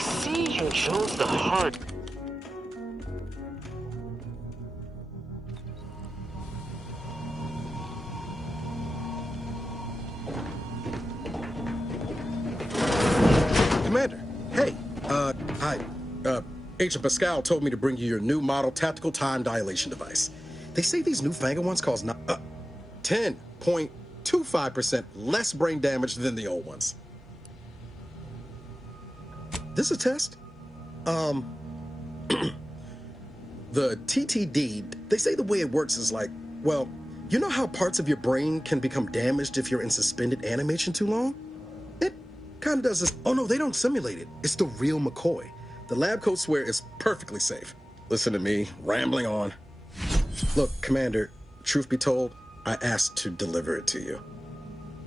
see you chose the hard. Commander, hey, Agent Pascal told me to bring you your new model tactical time dilation device. They say these newfangled ones cause 10.25% less brain damage than the old ones. This a test? The TTD, they say the way it works is like, well, you know how parts of your brain can become damaged if you're in suspended animation too long? It kind of does this. Oh no, they don't simulate it. It's the real McCoy. The lab coats swear it's perfectly safe. Listen to me, rambling on. Look, Commander, truth be told, I asked to deliver it to you.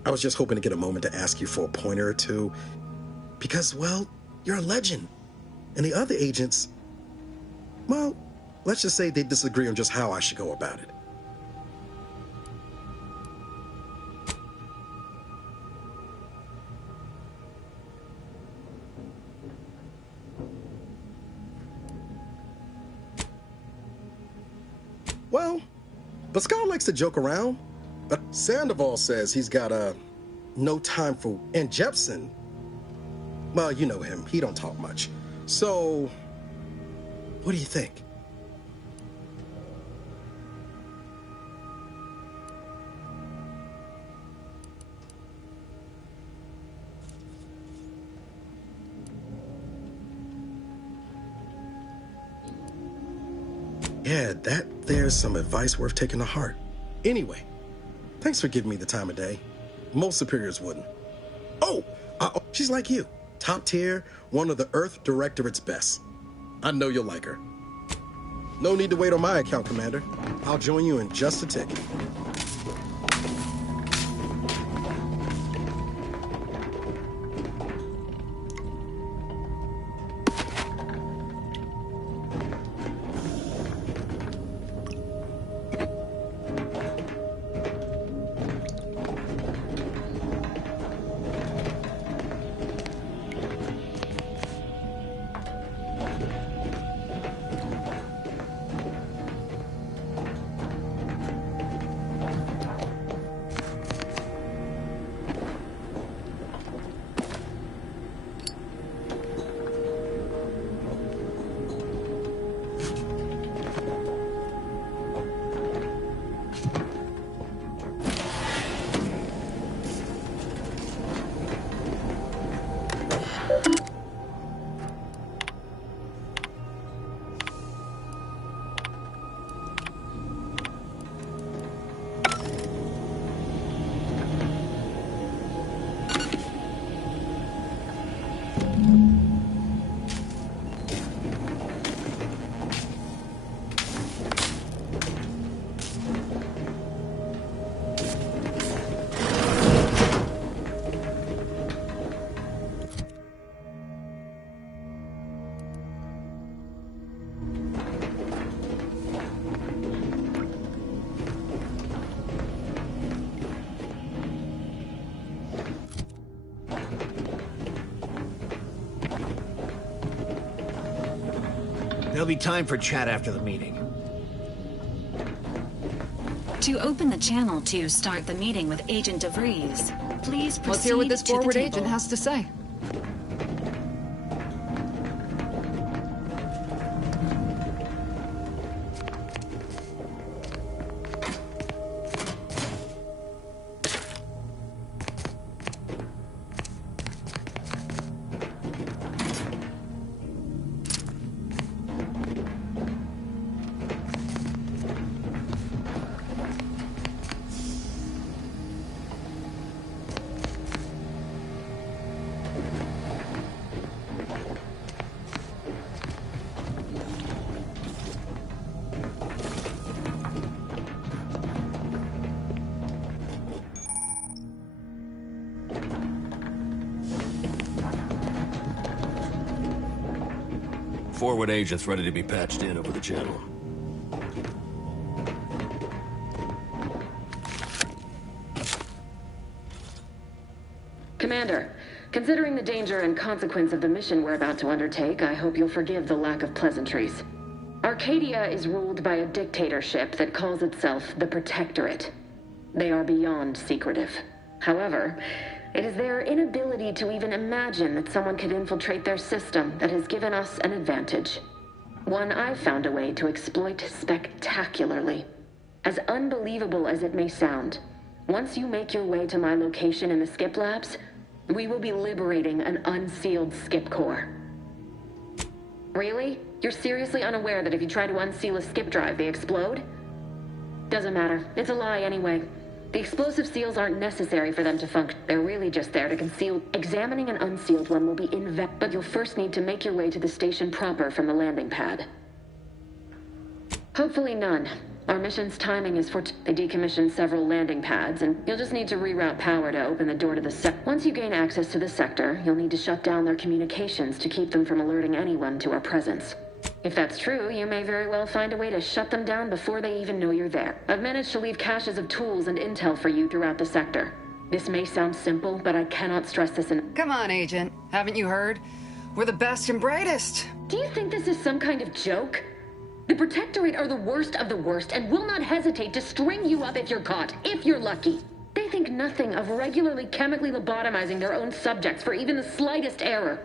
I was just hoping to get a moment to ask you for a pointer or two. Because, well, you're a legend. And the other agents, well, let's just say they disagree on just how I should go about it. Well, Pascal likes to joke around, but Sandoval says he's got no time for... And Jepson, well, you know him. He don't talk much. So, what do you think? Yeah, there's some advice worth taking to heart. Anyway, thanks for giving me the time of day. Most superiors wouldn't. Oh, she's like you. Top tier, one of the Earth Directorate's best. I know you'll like her. No need to wait on my account, Commander. I'll join you in just a tick. There'll be time for chat after the meeting. To open the channel to start the meeting with Agent DeVries, please proceed. Let's hear what this to the forward table. agent has to say. Forward agents ready to be patched in over the channel. Commander, considering the danger and consequence of the mission we're about to undertake, I hope you'll forgive the lack of pleasantries. Arcadia is ruled by a dictatorship that calls itself the Protectorate. They are beyond secretive. However, it is their inability to even imagine that someone could infiltrate their system that has given us an advantage. One I've found a way to exploit spectacularly. As unbelievable as it may sound, once you make your way to my location in the Skip Labs, we will be liberating an unsealed Skip core. Really? You're seriously unaware that if you try to unseal a skip drive, they explode? Doesn't matter. It's a lie anyway. The explosive seals aren't necessary for them to function. They're really just there to conceal. Examining an unsealed one will be but you'll first need to make your way to the station proper from the landing pad. Hopefully none. Our mission's timing is they decommissioned several landing pads, and you'll just need to reroute power to open the door to the Once you gain access to the sector, you'll need to shut down their communications to keep them from alerting anyone to our presence. If that's true, you may very well find a way to shut them down before they even know you're there. I've managed to leave caches of tools and intel for you throughout the sector. This may sound simple, but I cannot stress this enough. Come on, Agent. Haven't you heard? We're the best and brightest. Do you think this is some kind of joke? The Protectorate are the worst of the worst and will not hesitate to string you up if you're caught, if you're lucky. They think nothing of regularly chemically lobotomizing their own subjects for even the slightest error.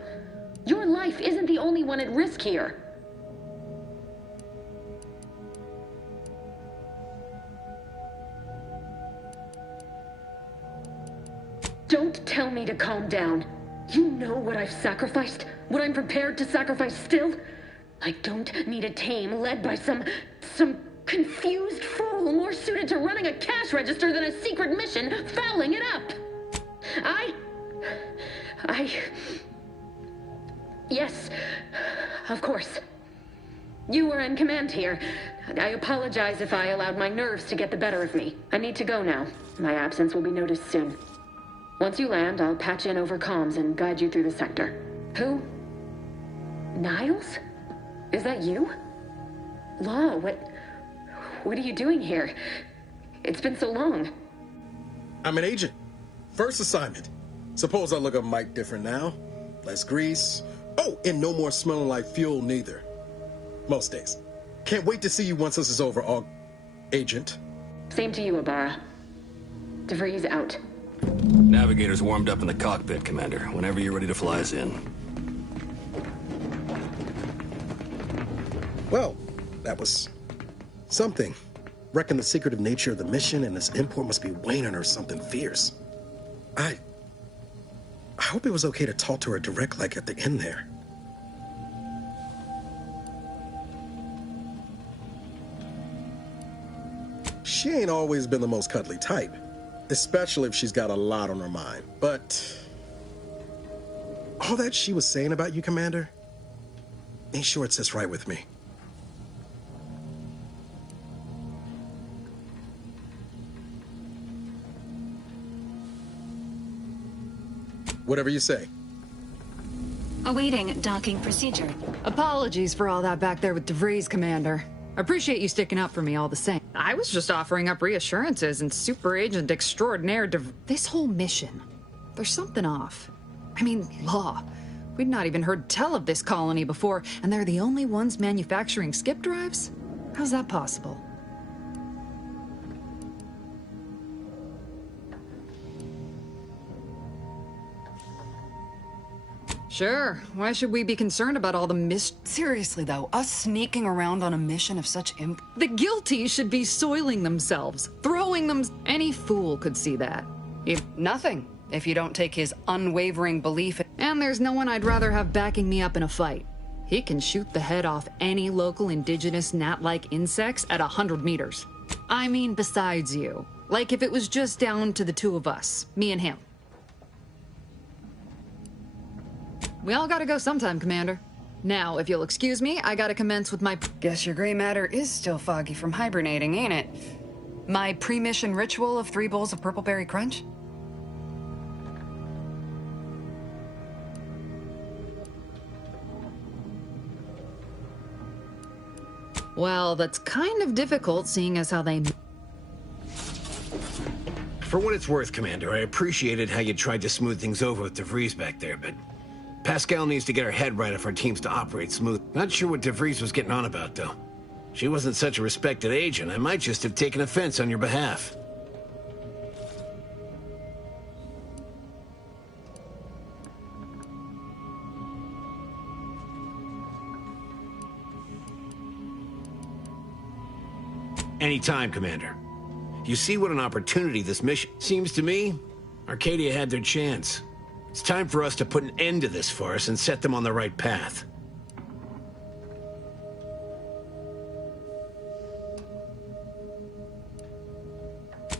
Your life isn't the only one at risk here. Don't tell me to calm down. You know what I've sacrificed? What I'm prepared to sacrifice still? I don't need a team led by some confused fool more suited to running a cash register than a secret mission fouling it up. Yes, of course. You were in command here. I apologize if I allowed my nerves to get the better of me. I need to go now. My absence will be noticed soon. Once you land, I'll patch in over comms and guide you through the sector. Who? Niles? Is that you? Law, what are you doing here? It's been so long. I'm an agent. First assignment. Suppose I look a mite different now. Less grease. Oh, and no more smelling like fuel neither. Most days. Can't wait to see you once this is over, Agent. Same to you, Ibarra. DeVries out. Navigator's warmed up in the cockpit, Commander. Whenever you're ready to fly us in. Well, that was something. Reckon the secretive nature of the mission and this import must be weighing on her something fierce. I hope it was okay to talk to her direct like at the end there. She ain't always been the most cuddly type, especially if she's got a lot on her mind. But all that she was saying about you, Commander, ain't sure it sits right with me. Whatever you say. Awaiting docking procedure. Apologies for all that back there with DeVries, Commander. Appreciate you sticking up for me all the same. I was just offering up reassurances and super agent extraordinaire this whole mission. There's something off. I mean, law. We'd not even heard tell of this colony before, and they're the only ones manufacturing skip drives? How's that possible? Sure. Why should we be concerned about all the Seriously, though, us sneaking around on a mission of such The guilty should be soiling themselves, throwing them... Any fool could see that. Nothing, if you don't take his unwavering belief And there's no one I'd rather have backing me up in a fight. He can shoot the head off any local indigenous gnat-like insects at 100 meters. I mean, besides you. Like if it was just down to the two of us, me and him. We all gotta go sometime, Commander. Now, if you'll excuse me, I gotta commence with my... Guess your gray matter is still foggy from hibernating, ain't it? My pre-mission ritual of 3 bowls of purple berry crunch? Well, that's kind of difficult, seeing as how they... For what it's worth, Commander, I appreciated how you tried to smooth things over with DeVries back there, but Pascal needs to get her head right if our team's to operate smooth. Not sure what DeVries was getting on about, though. She wasn't such a respected agent. I might just have taken offense on your behalf. Anytime, Commander. You see what an opportunity this mission... Seems to me, Arcadia had their chance. It's time for us to put an end to this farce and set them on the right path.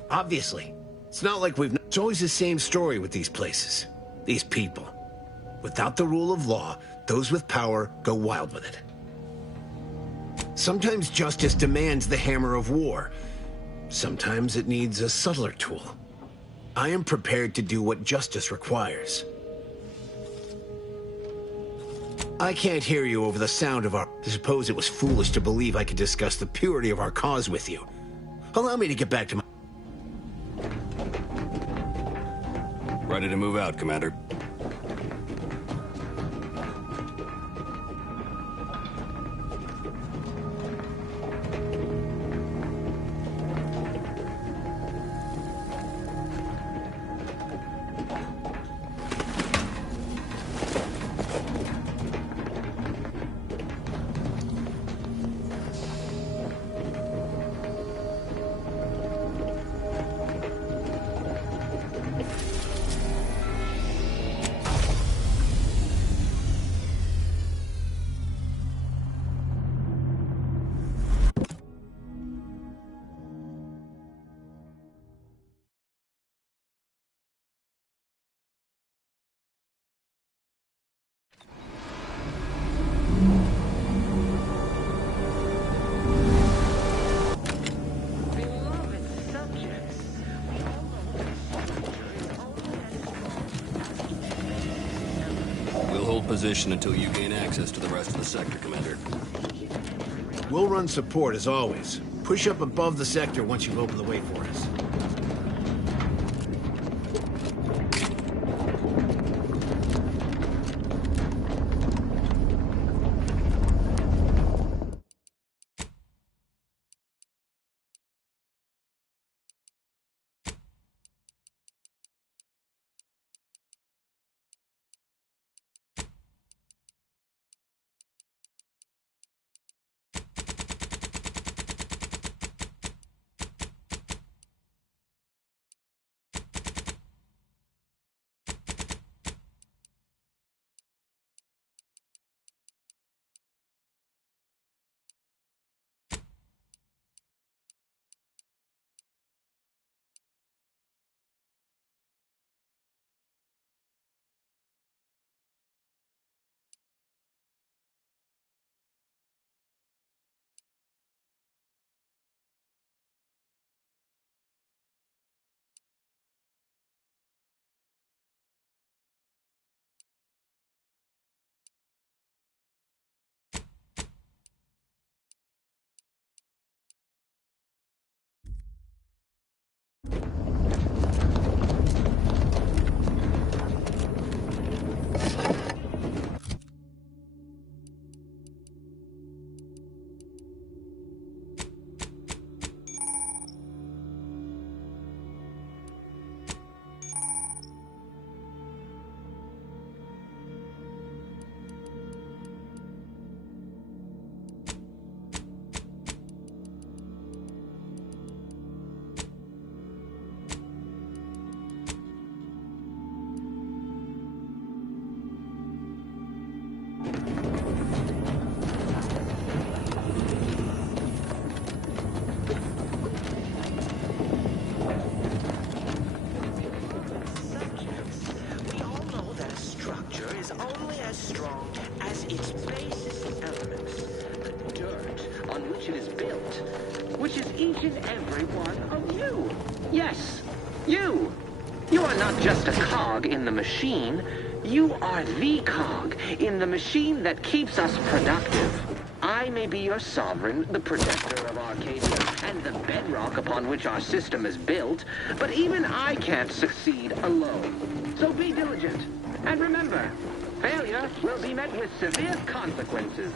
Obviously. It's not like we've... It's always the same story with these places. These people. Without the rule of law, those with power go wild with it. Sometimes justice demands the hammer of war. Sometimes it needs a subtler tool. I am prepared to do what justice requires. I can't hear you over the sound of our... I suppose it was foolish to believe I could discuss the purity of our cause with you. Allow me to get back to my... Ready to move out, Commander. Position until you gain access to the rest of the sector, Commander. We'll run support as always. Push up above the sector once you've opened the way for us. each and every one of you. Yes, you. You are not just a cog in the machine. You are the cog in the machine that keeps us productive. I may be your sovereign, the protector of Arcadia, and the bedrock bedrock upon which our system is built, but even I can't succeed alone. So be diligent, and remember, failure will be met with severe consequences.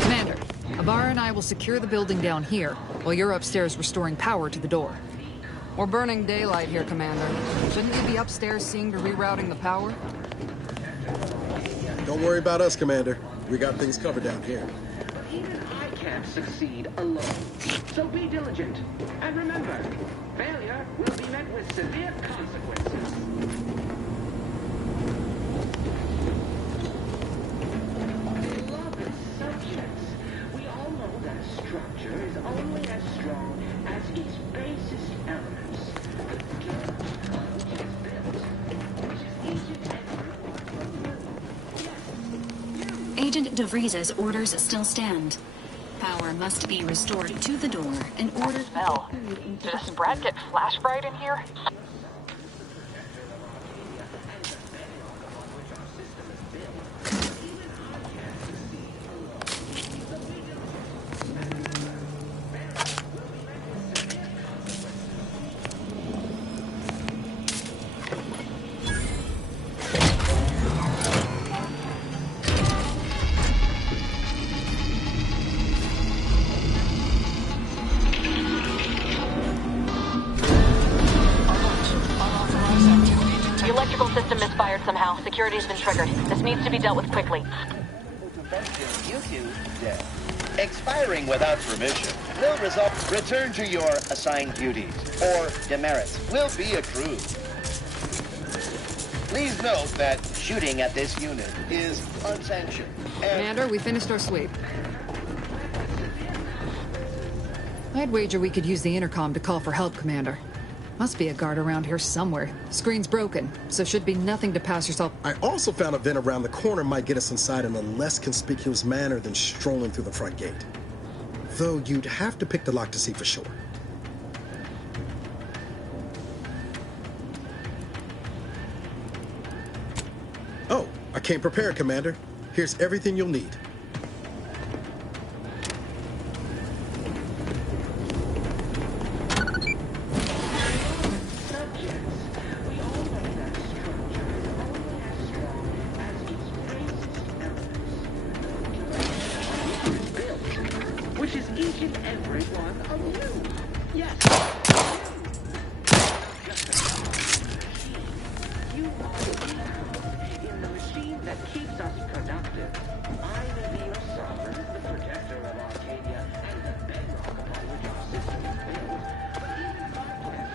Commander, Abara and I will secure the building down here, while you're upstairs restoring power to the door. We're burning daylight here, Commander. Shouldn't you be upstairs seeing to rerouting the power? Don't worry about us, Commander. We got things covered down here. Even I can't succeed alone. So be diligent. And remember, failure will be met with severe consequences. Beloved subjects, we all know that structure is only as strong as its basest elements. The dirt on which it is built, which is each and every one of you. Agent DeVries's orders still stand. Power must be restored to the door in order... Smell. Did a sprat get flash fried in here? The electrical system misfired somehow. Security's been triggered. This needs to be dealt with quickly. Expiring without permission will result. Return to your assigned duties, or demerits will be accrued. Please note that shooting at this unit is unsanctioned. Commander, we finished our sweep. I'd wager we could use the intercom to call for help, Commander. Must be a guard around here somewhere. Screen's broken, so should be nothing to pass yourself. I also found a vent around the corner might get us inside in a less conspicuous manner than strolling through the front gate. Though you'd have to pick the lock to see for sure. Oh, I came prepared, Commander. Here's everything you'll need. Which is each and every one of you. Yes. You are in the machine that keeps us productive. I may be your sovereign, the protector of Arcadia, and the bedrock upon which our system is built. But even I can't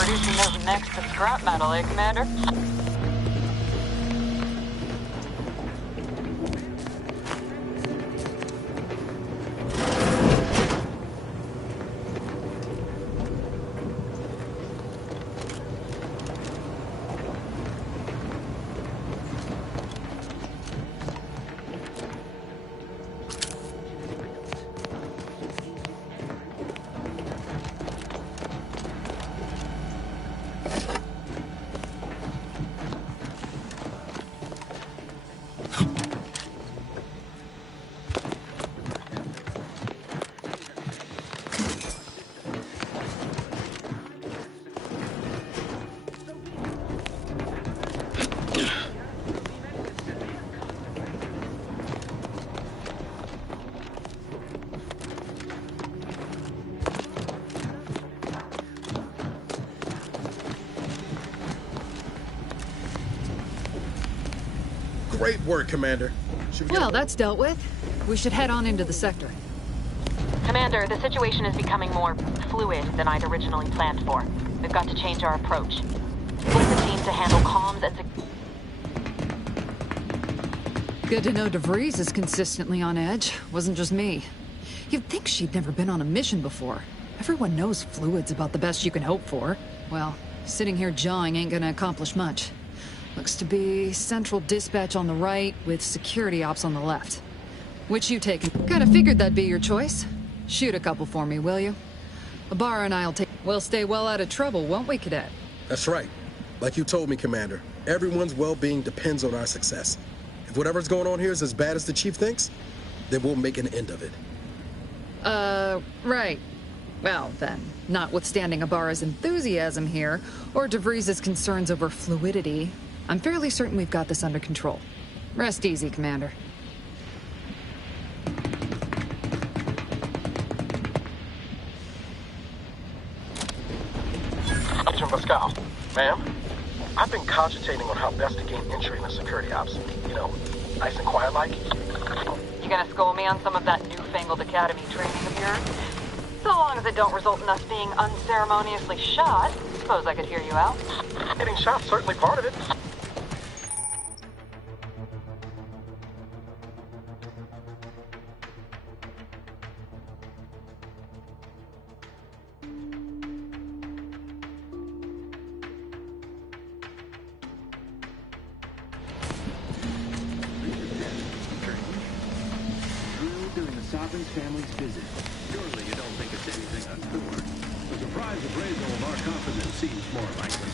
Reducing those necks to scrap metal, eh, Commander? Great work, Commander. Well, that's dealt with. We should head on into the sector. Commander, the situation is becoming more fluid than I'd originally planned for. We've got to change our approach. Split the team to handle comms and Good to know DeVries is consistently on edge. Wasn't just me. You'd think she'd never been on a mission before. Everyone knows fluid's about the best you can hope for. Well, sitting here jawing ain't gonna accomplish much. Looks to be central dispatch on the right with security ops on the left. Which you taking? Kinda figured that'd be your choice. Shoot a couple for me, will you? Ibarra and I'll take... We'll stay well out of trouble, won't we, Cadet? That's right. Like you told me, Commander, everyone's well-being depends on our success. If whatever's going on here is as bad as the Chief thinks, then we'll make an end of it. Right. Well, then, notwithstanding Ibarra's enthusiasm here, or DeVries' concerns over fluidity, I'm fairly certain we've got this under control. Rest easy, Commander. Agent Pascal, ma'am, I've been cogitating on how best to gain entry in the security ops. You know, nice and quiet like. You gonna school me on some of that newfangled academy training of yours? So long as it don't result in us being unceremoniously shot, suppose I could hear you out. Getting shot's certainly part of it. Sovereign's family's visit. Surely you don't think it's anything untoward. The surprise appraisal of our confidence seems more likely.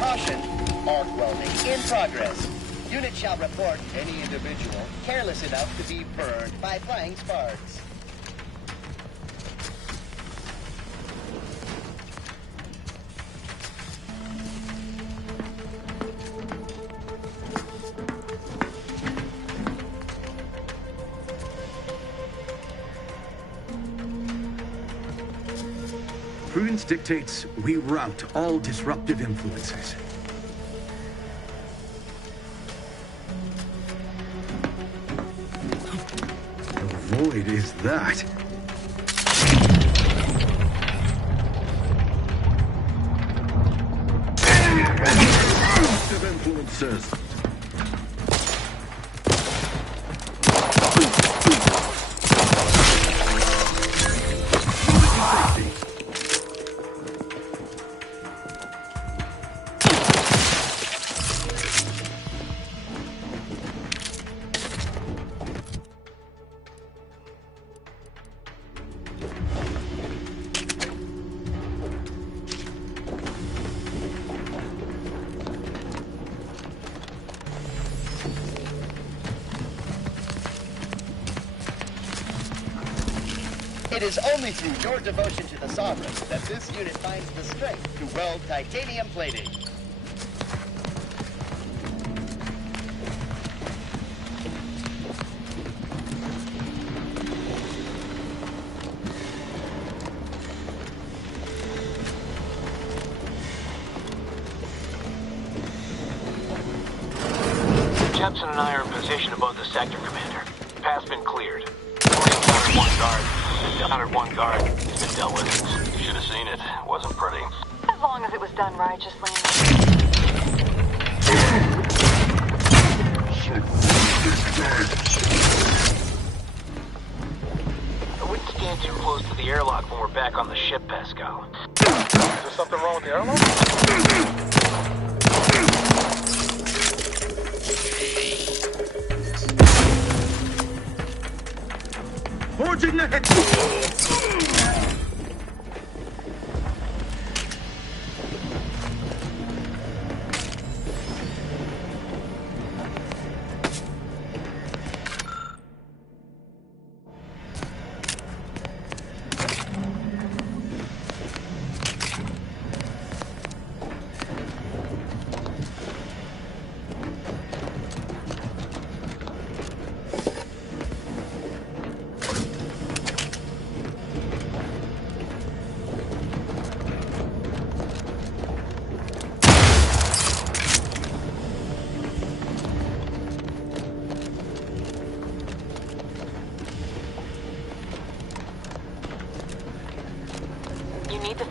Caution, arc welding in progress. Unit shall report any individual careless enough to be burned by flying sparks. Prudence dictates we rout all disruptive influences. The void is that. Disruptive influences. It is only through your devotion to the Sovereign that this unit finds the strength to weld titanium plating. Jepson and I are in position above the sector, Commander. Path's been cleared. Encountered one guard. Encountered one guard. It's been dealt with. You should have seen it. Wasn't pretty. As long as it was done righteously. I wouldn't stand too close to the airlock when we're back on the ship, Pascal. Is there something wrong with the airlock? Forging ahead!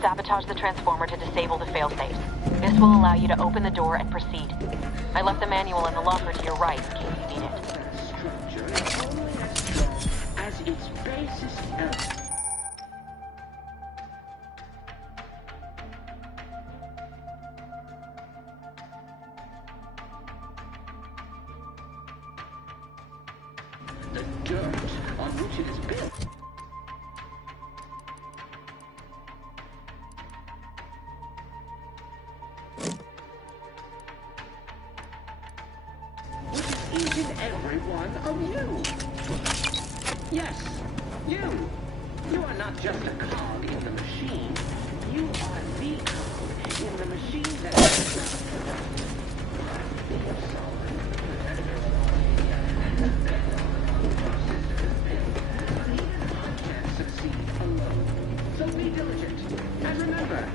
sabotage the transformer to disable the failsafes. This will allow you to open the door and proceed. I left the manual in the locker to your right in case you need it. Structure is only as strong as its basis element. The dirt on which it is built. Which is each and every one of you. Yes, you. You are not just a cog in the machine. You are the cog in the machine that So be diligent. And remember,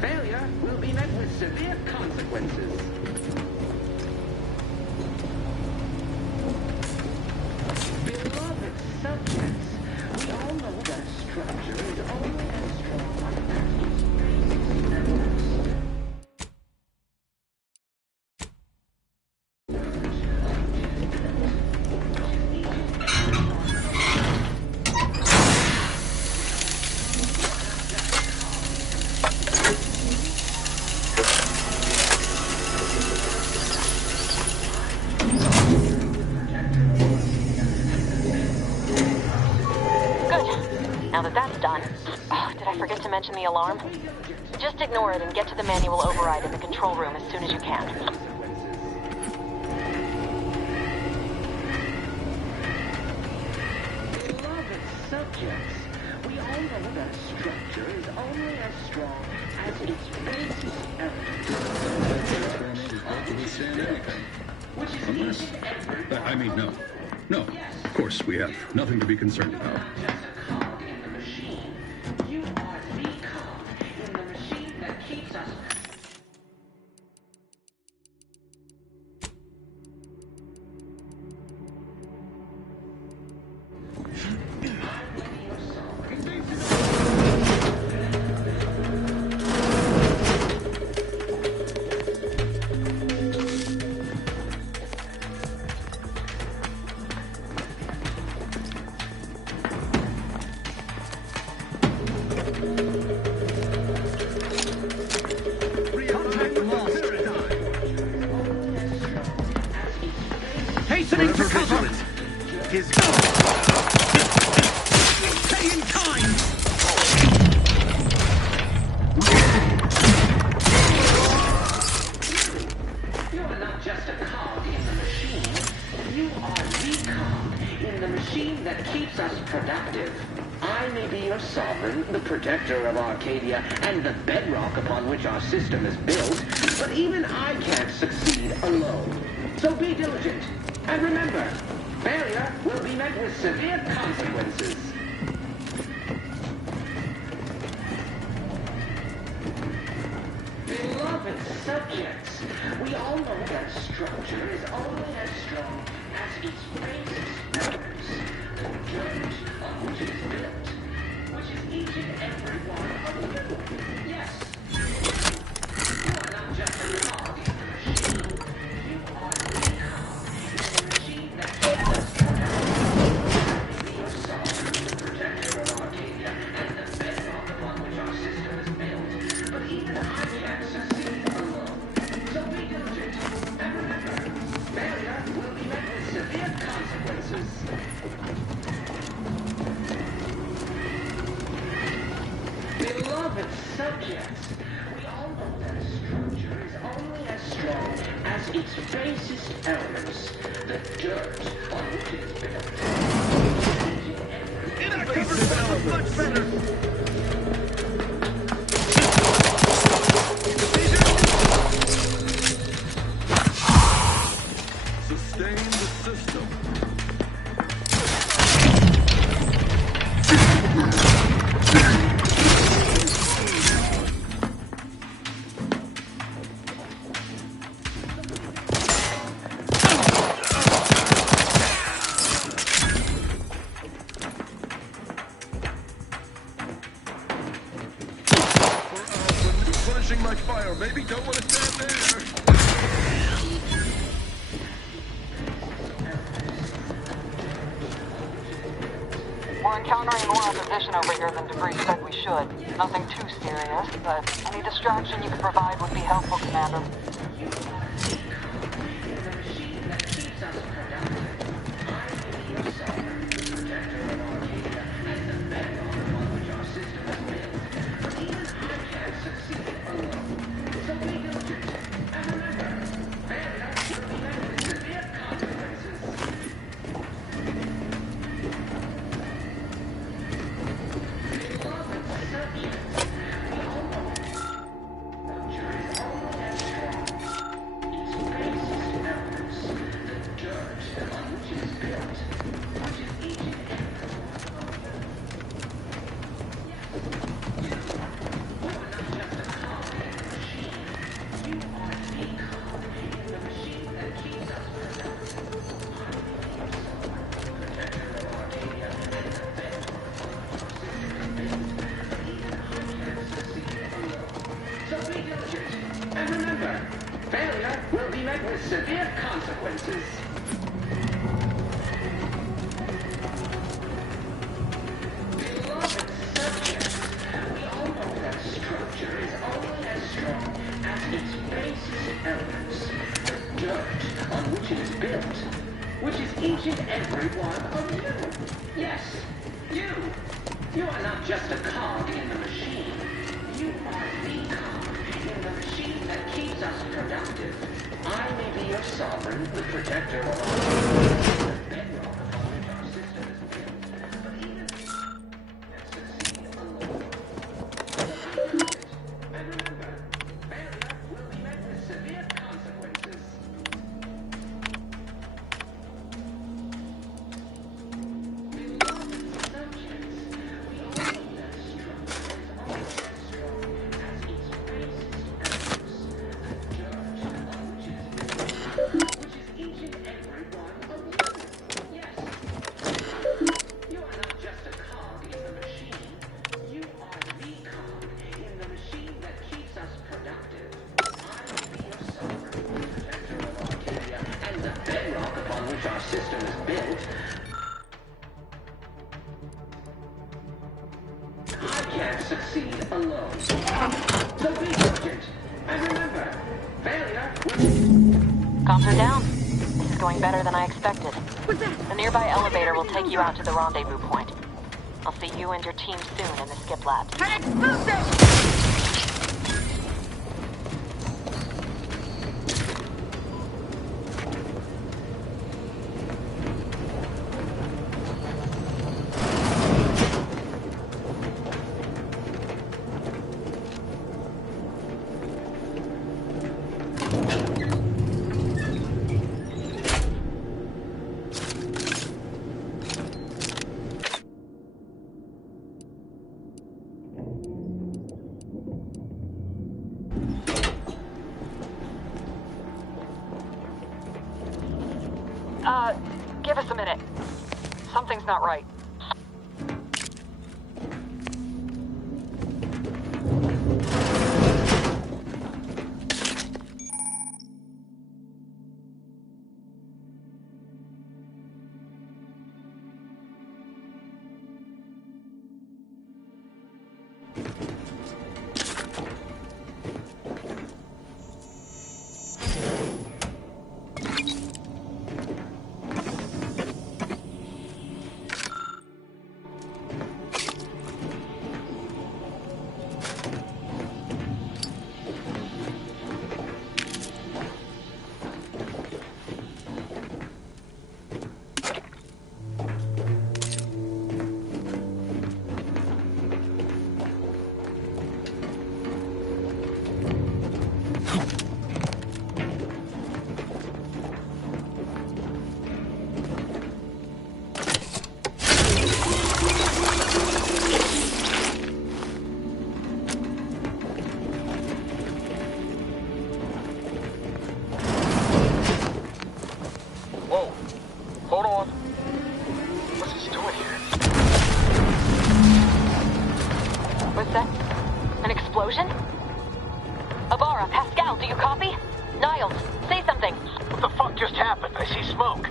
failure will be met with severe consequences. Beloved subjects, we all know that structure is only as strong as its basis elements. Now that that's done... Oh, did I forget to mention the alarm? Just ignore it and get to the manual override in the control room as soon as you can. Beloved subjects, we all know that structure is only as strong as its basis element. Which is Unless... I mean, no. No, of course we have nothing to be concerned about. You are the cog in the machine that keeps us. Hastening to cover it! His stay in time! You are not just a cog in the machine. You are the cog in the machine that keeps us productive. I may be your sovereign, the protector of Arcadia, and the bedrock upon which our system is built, but even I can't succeed alone. So be diligent. And remember, failure will be met with severe consequences. Beloved subjects, we all know that structure is only as strong as its basis elements, the dirt on which it is built, which is each and every one of you. Yes, you are not just a cog in the machine, you are the cog in the machine that keeps us be your sovereign, the protector of Arcadia, and the bedrock upon which our system is built. But even I can't succeed alone. So be diligent. And remember, failure will be met with severe consequences. Beloved subjects, we all know that structure is only as strong as its basis elements, the dirt on which it is built. In our cover battle, much better! Sustain the system. extinguishing my fire. Maybe don't want to stand there. We're encountering more opposition over here than Debris said we should. Nothing too serious, but any distraction you could provide would be helpful, Commander. And remember, failure will be met with severe consequences. Beloved subjects, we all know that structure is only as strong as its basis elements, the dirt on which it is built, which is each and every one of you. Yes, you. You are not just a cog in the machine. You are the cog in the machine that keeps us productive. I may be your sovereign, the protector of our the bedrock upon which our system is built. But even that succeed alone. And remember, failure will be met with severe consequences. Beloved subjects, we all know that structure is only as strong as its basis elements, the dirt on which it is built, which is each and every one of you. Yes, you are not just a cog in the machine. You are the cog in the machine that keeps us productive. I will be your sovereign, protector of Arcadia, and the bedrock upon which our system is built. I can't succeed alone. So be diligent. And remember, failure will... Comms are down. This is going better than I expected. The nearby elevator will take you out to the rendezvous point. I'll see you and your team soon in the skip lab. Give us a minute. Something's not right. Lara, Pascal, do you copy? Niles, say something. What the fuck just happened? I see smoke.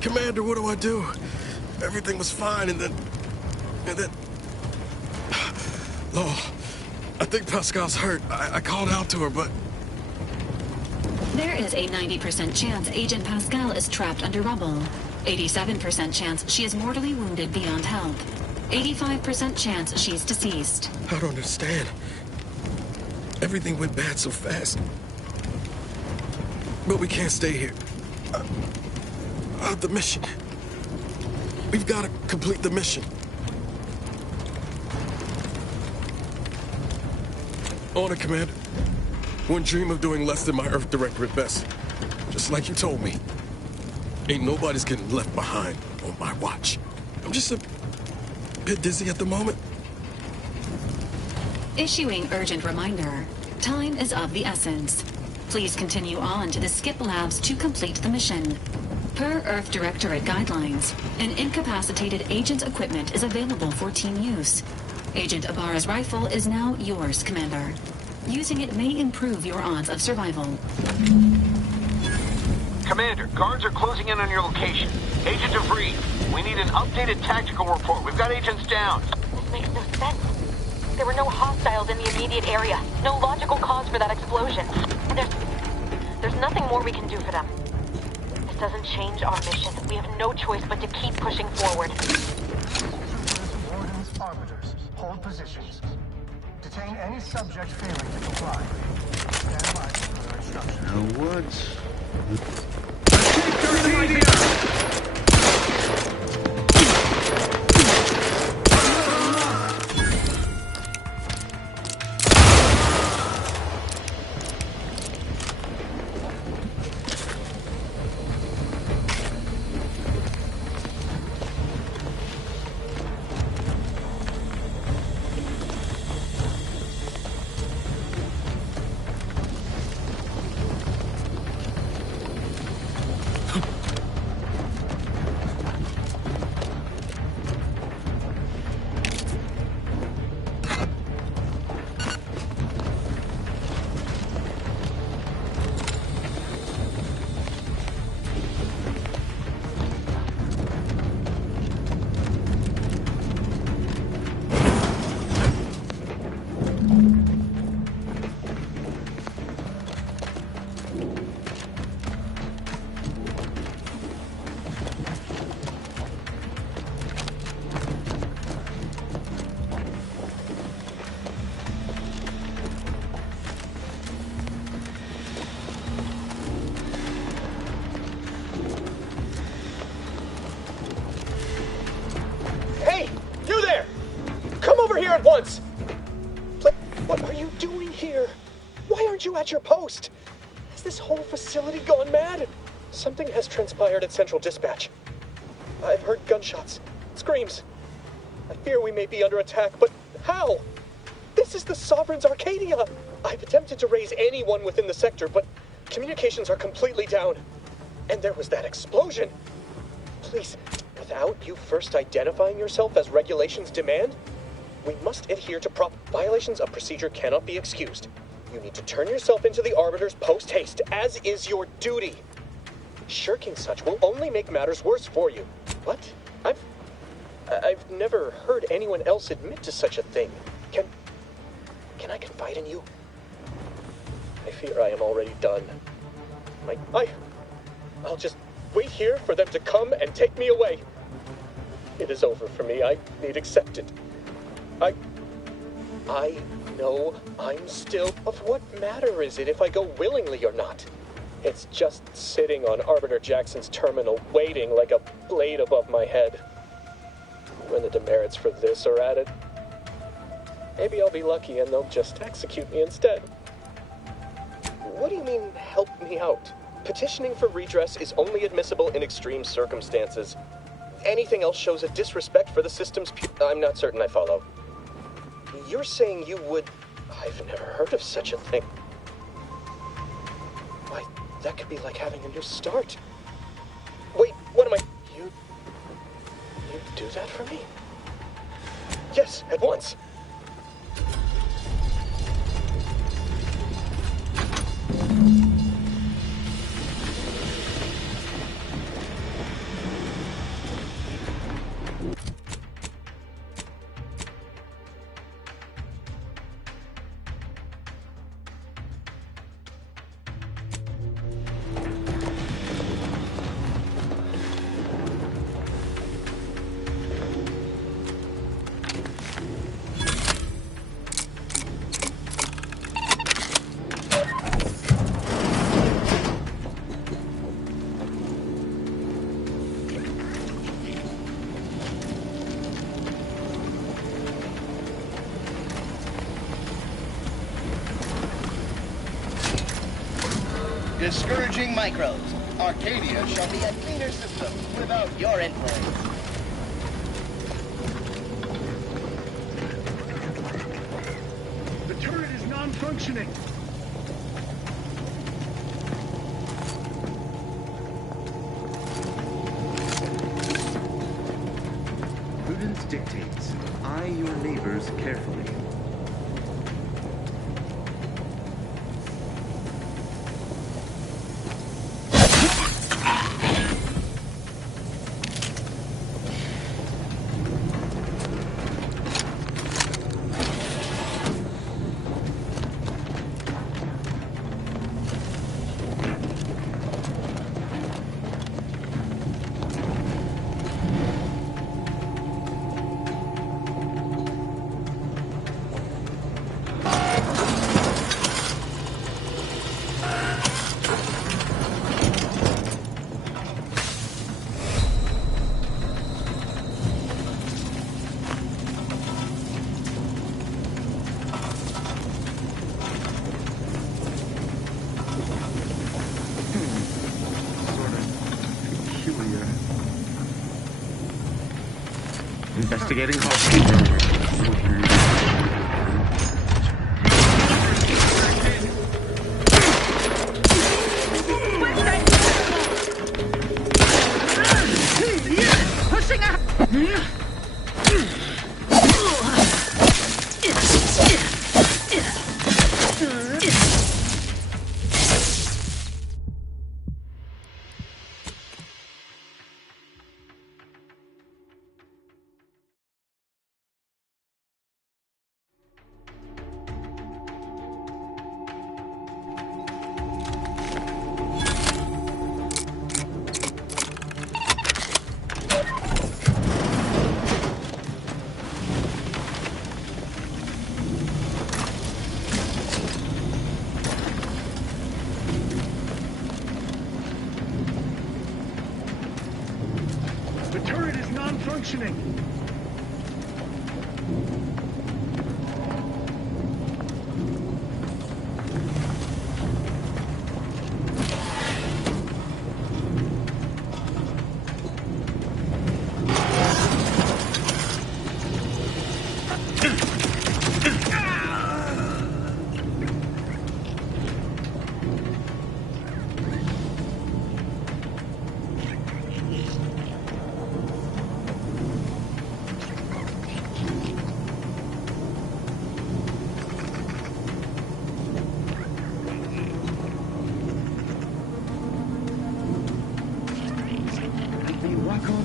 Commander, what do I do? Everything was fine, and then... Oh, I think Pascal's hurt. I called out to her, but... There is a 90% chance Agent Pascal is trapped under rubble. 87% chance she is mortally wounded beyond help. 85% chance she's deceased. I don't understand. Everything went bad so fast. But we can't stay here. The mission. We've got to complete the mission. On it, Commander. Wouldn't dream of doing less than my Earth Director at best. Just like you told me. Ain't nobody's getting left behind on my watch. I'm just a bit dizzy at the moment. Issuing urgent reminder. Time is of the essence. Please continue on to the skip labs to complete the mission. Per Earth Directorate guidelines, an incapacitated agent's equipment is available for team use. Agent Ibarra's rifle is now yours, Commander. Using it may improve your odds of survival. Commander, guards are closing in on your location. Agent DeVries, we need an updated tactical report. We've got agents down. This makes no sense. There were no hostiles in the immediate area. No logical cause for that explosion. And there's nothing more we can do for them. This doesn't change our mission. We have no choice but to keep pushing forward. Wardens, arbiters, hold positions. Detain any subject failing to comply. Stand by for further instructions. Now what? Once! What are you doing here? Why aren't you at your post? Has this whole facility gone mad? Something has transpired at Central Dispatch. I've heard gunshots, screams. I fear we may be under attack, but how? This is the Sovereign's Arcadia! I've attempted to raise anyone within the sector, but communications are completely down. And there was that explosion. Please, without you first identifying yourself as regulations demand? We must adhere to violations of procedure cannot be excused. You need to turn yourself into the Arbiters post-haste, as is your duty. Shirking such will only make matters worse for you. What? I've never heard anyone else admit to such a thing. Can I confide in you? I fear I am already done. I'll just wait here for them to come and take me away. It is over for me. I need accept it. I know I'm still... Of what matter is it if I go willingly or not? It's just sitting on Arbiter Jackson's terminal, waiting like a blade above my head. When the demerits for this are added, maybe I'll be lucky and they'll just execute me instead. What do you mean, help me out? Petitioning for redress is only admissible in extreme circumstances. Anything else shows a disrespect for the system's I'm not certain I follow. You're saying you would... I've never heard of such a thing. Why, that could be like having a new start. Wait, what am I... You do that for me? Yes, at once. Discouraging microbes. Arcadia shall be a cleaner system without your influence. The turret is non-functioning. Prudence dictates, eye your neighbors carefully. Investigating hostage. Pushing up. The turret is non-functioning.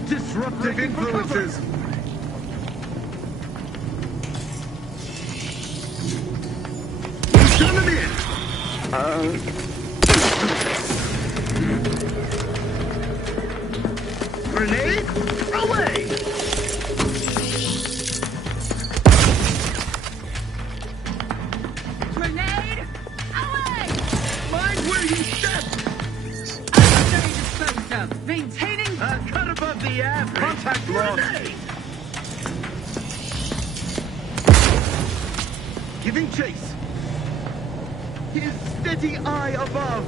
Disruptive influences. Turn them in. Grenade away. Grenade away. Mind where you step. Maintaining Cut above the average. Contact lost. Giving chase. His steady eye above.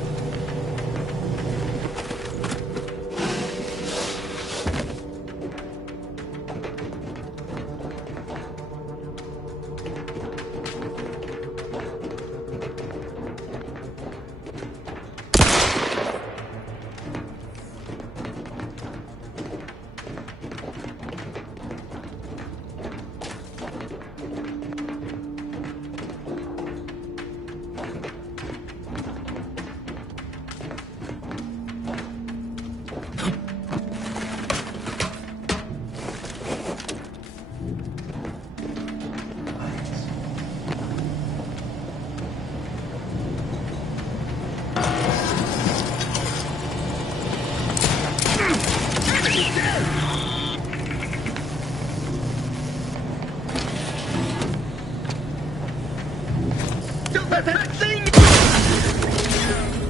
Don't let that thing!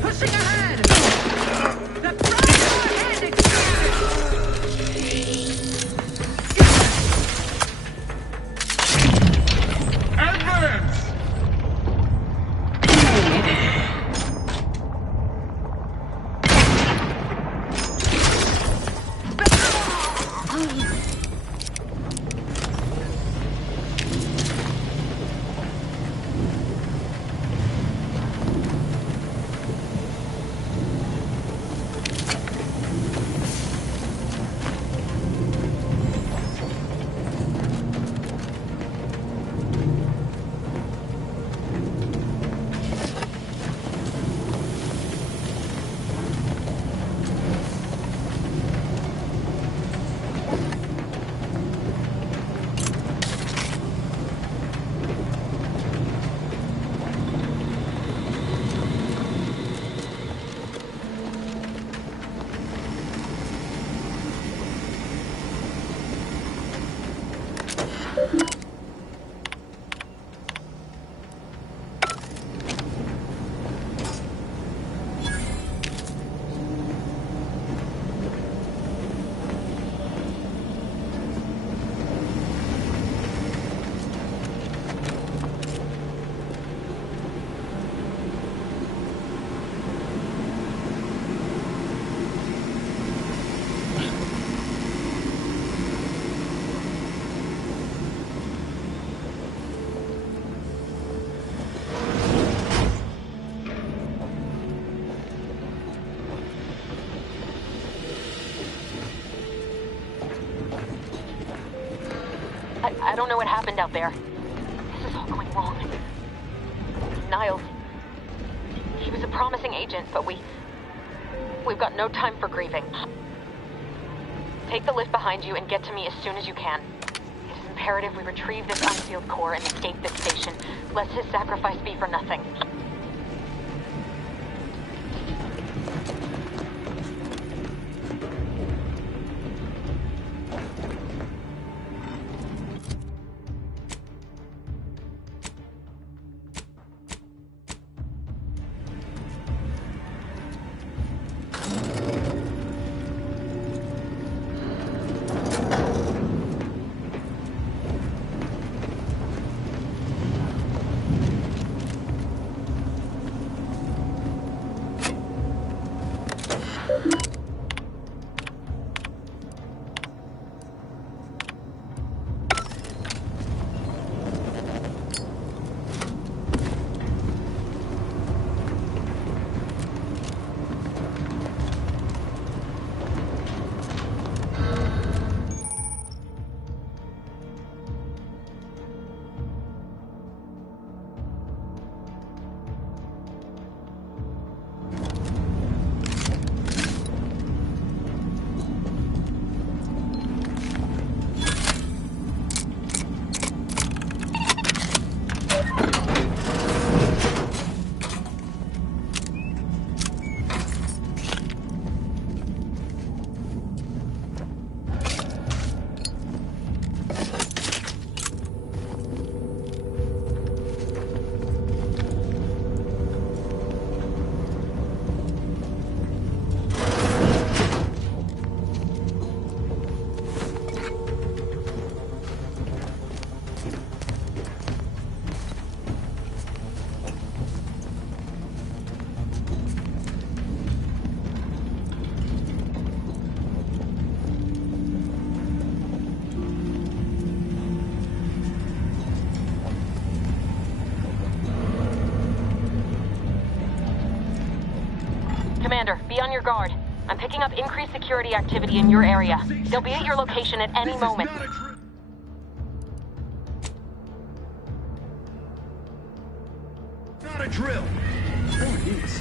Pushing ahead! The front door hand Advance! I don't know what happened out there. This is all going wrong. Niles. He was a promising agent, but we've got no time for grieving. Take the lift behind you and get to me as soon as you can. It is imperative we retrieve this unsealed core and escape this station, lest his sacrifice be for nothing. on your guard. I'm picking up increased security activity in your area. They'll be at your location at any moment. Not a drill. Oh, yes.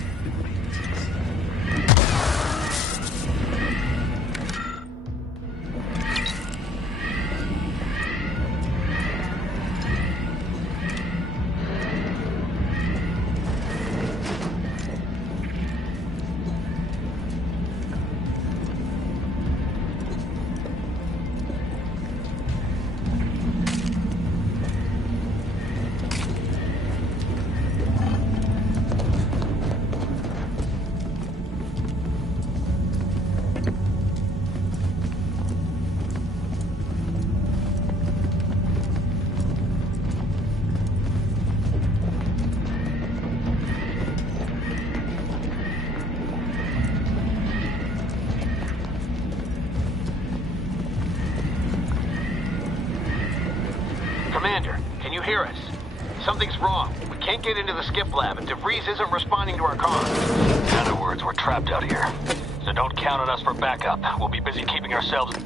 Commander, can you hear us? Something's wrong. We can't get into the skip lab, and DeVries isn't responding to our comms. In other words, we're trapped out here. So don't count on us for backup. We'll be busy keeping ourselves...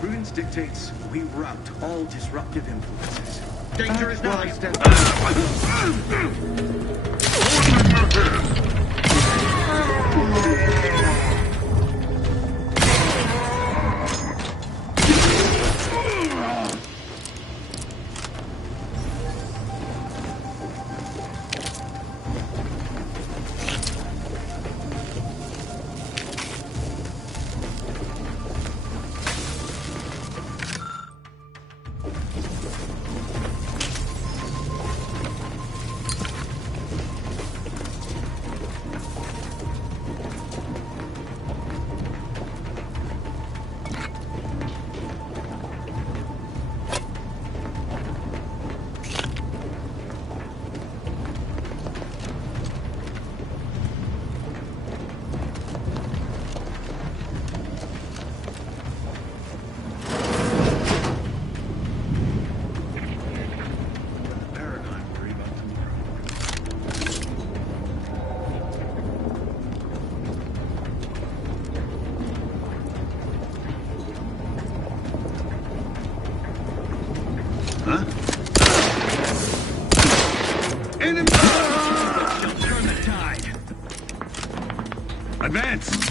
Prudence dictates we rout all disruptive influences. Danger is nigh. Advance!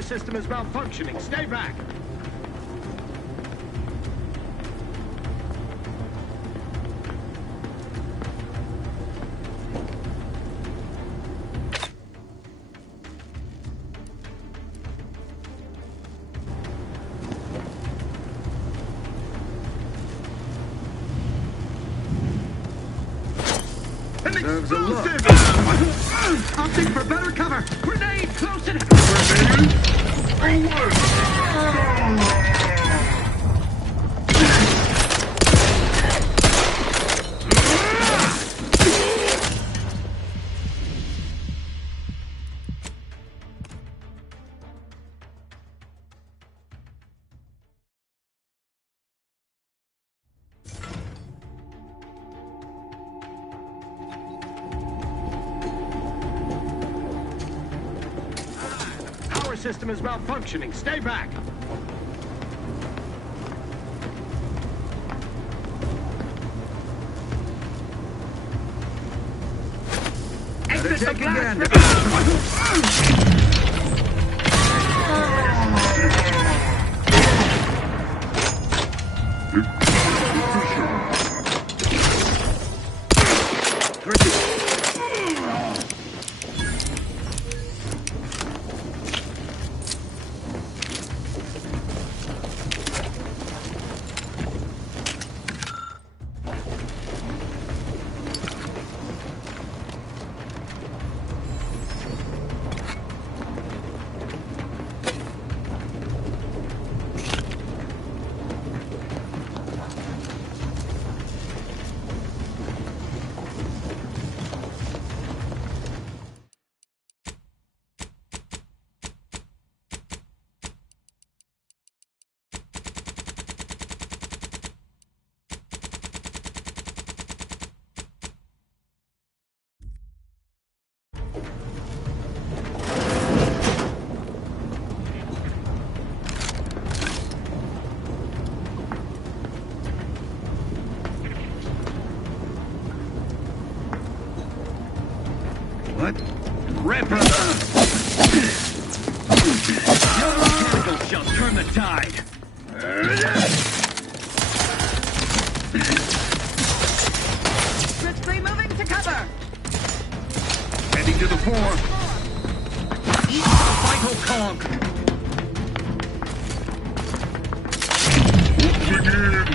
Power system is malfunctioning. Stay back. An explosive! Opting for better cover! Grenade close and... Power system is malfunctioning. Stay back. Exit the blast! What? Rip her! Your mechanical shall turn the tide! Swiftly moving to cover! Heading to the fore! Eat the vital conch! Begin!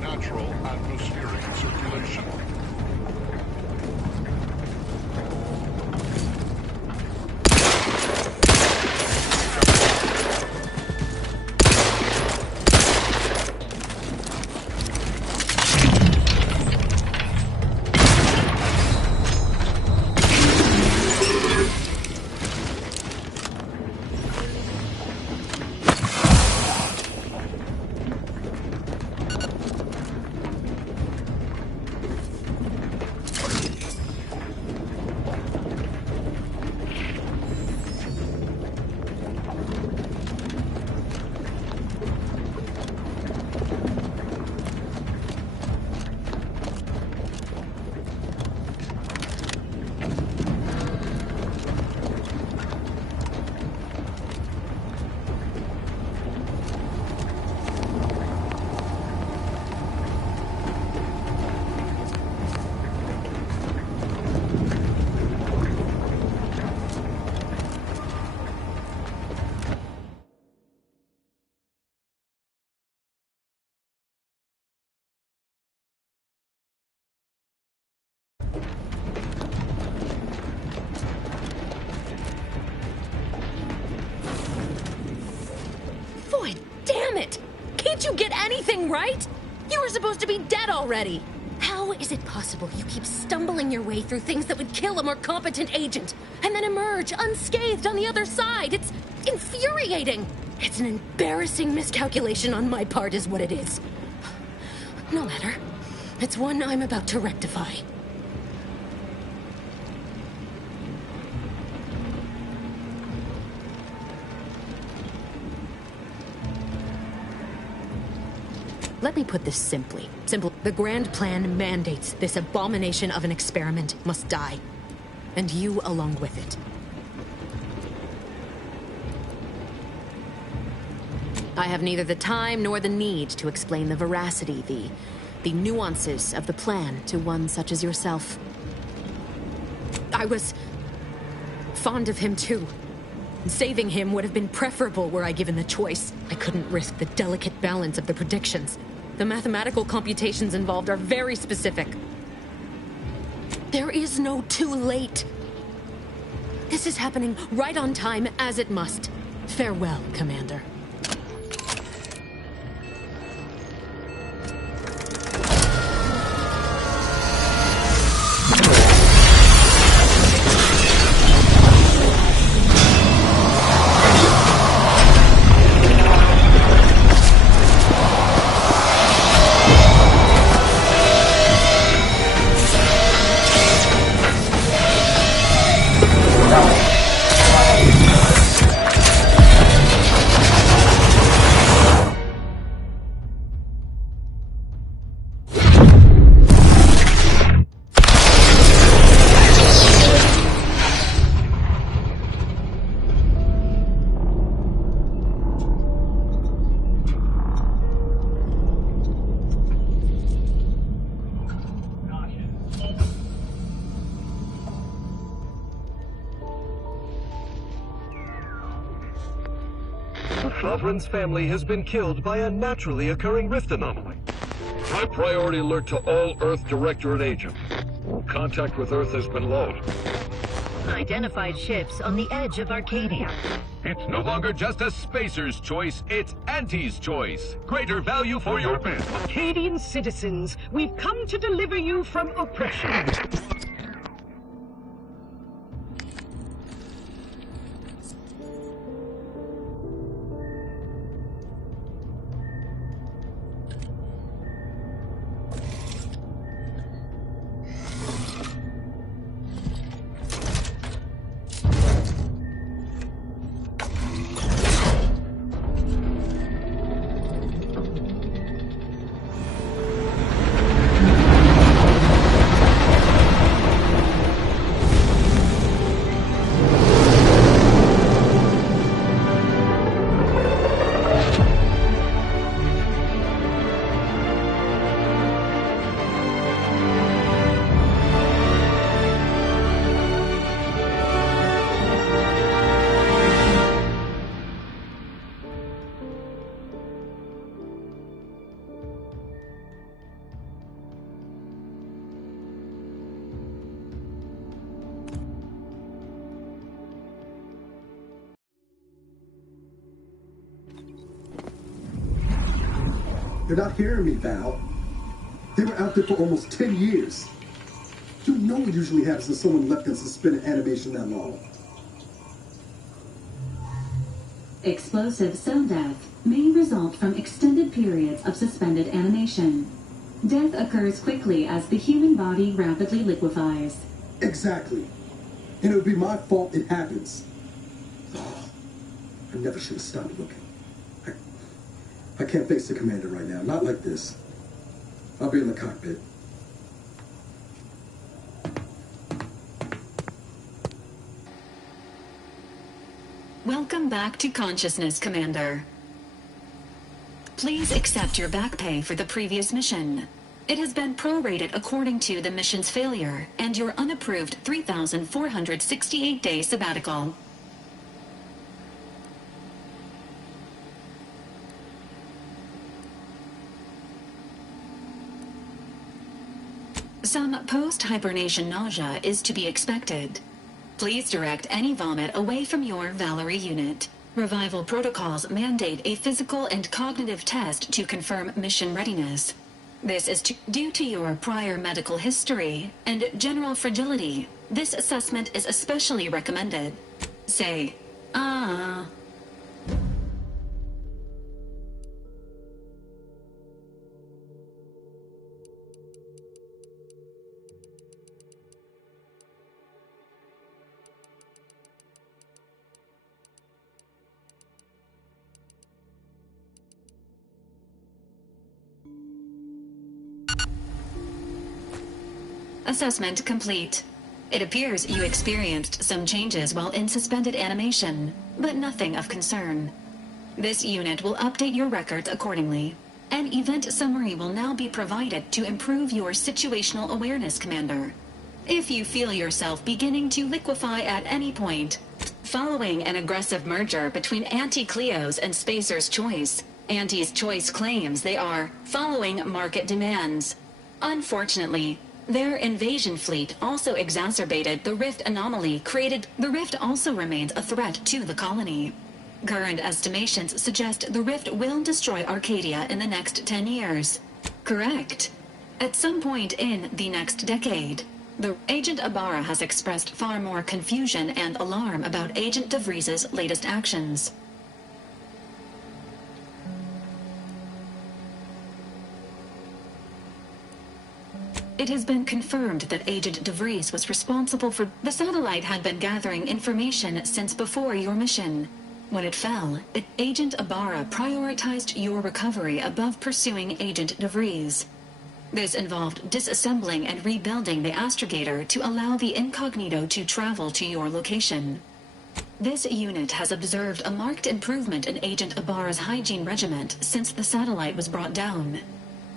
Natural atmospheric circulation. God damn it! Can't you get anything right? You were supposed to be dead already! How is it possible you keep stumbling your way through things that would kill a more competent agent, and then emerge unscathed on the other side? It's infuriating! It's an embarrassing miscalculation on my part is what it is. No matter. It's one I'm about to rectify. Let me put this simply. The grand plan mandates this abomination of an experiment must die. And you along with it. I have neither the time nor the need to explain the veracity, the nuances of the plan to one such as yourself. I was fond of him too. Saving him would have been preferable were I given the choice. I couldn't risk the delicate balance of the predictions. The mathematical computations involved are very specific. There is no too late. This is happening right on time as it must. Farewell, Commander. Sovereign's family has been killed by a naturally occurring rift anomaly. High priority alert to all Earth Directorate agents. Contact with Earth has been low. Identified ships on the edge of Arcadia. It's no longer just a spacer's choice, it's Auntie's choice. Greater value for your men. Arcadian citizens, we've come to deliver you from oppression. They're not hearing me, Val. They were out there for almost 10 years. You know what usually happens when someone left in suspended animation that long. Explosive cell death may result from extended periods of suspended animation. Death occurs quickly as the human body rapidly liquefies. Exactly. And it would be my fault it happens. Oh, I never should have stopped looking. I can't face the commander right now. Not like this. I'll be in the cockpit. Welcome back to consciousness, Commander. Please accept your back pay for the previous mission. It has been prorated according to the mission's failure and your unapproved 3,468-day sabbatical. Some post-hibernation nausea is to be expected. Please direct any vomit away from your Valerie unit. Revival protocols mandate a physical and cognitive test to confirm mission readiness. This is due to your prior medical history and general fragility. This assessment is especially recommended. Say, ah. Assessment complete. It appears you experienced some changes while in suspended animation, but nothing of concern. This unit will update your records accordingly. An event summary will now be provided to improve your situational awareness, Commander. If you feel yourself beginning to liquefy at any point, following an aggressive merger between Anti-Cleo's and Spacer's Choice, Anti's Choice claims they are following market demands. Unfortunately, their invasion fleet also exacerbated the rift anomaly created. The rift also remains a threat to the colony. Current estimations suggest the rift will destroy Arcadia in the next 10 years. Correct. At some point in the next decade. The Agent Ibarra has expressed far more confusion and alarm about Agent DeVries's latest actions. It has been confirmed that Agent DeVries was responsible for... The satellite had been gathering information since before your mission. When it fell, Agent Ibarra prioritized your recovery above pursuing Agent DeVries. This involved disassembling and rebuilding the astrogator to allow the incognito to travel to your location. This unit has observed a marked improvement in Agent Ibarra's hygiene regiment since the satellite was brought down.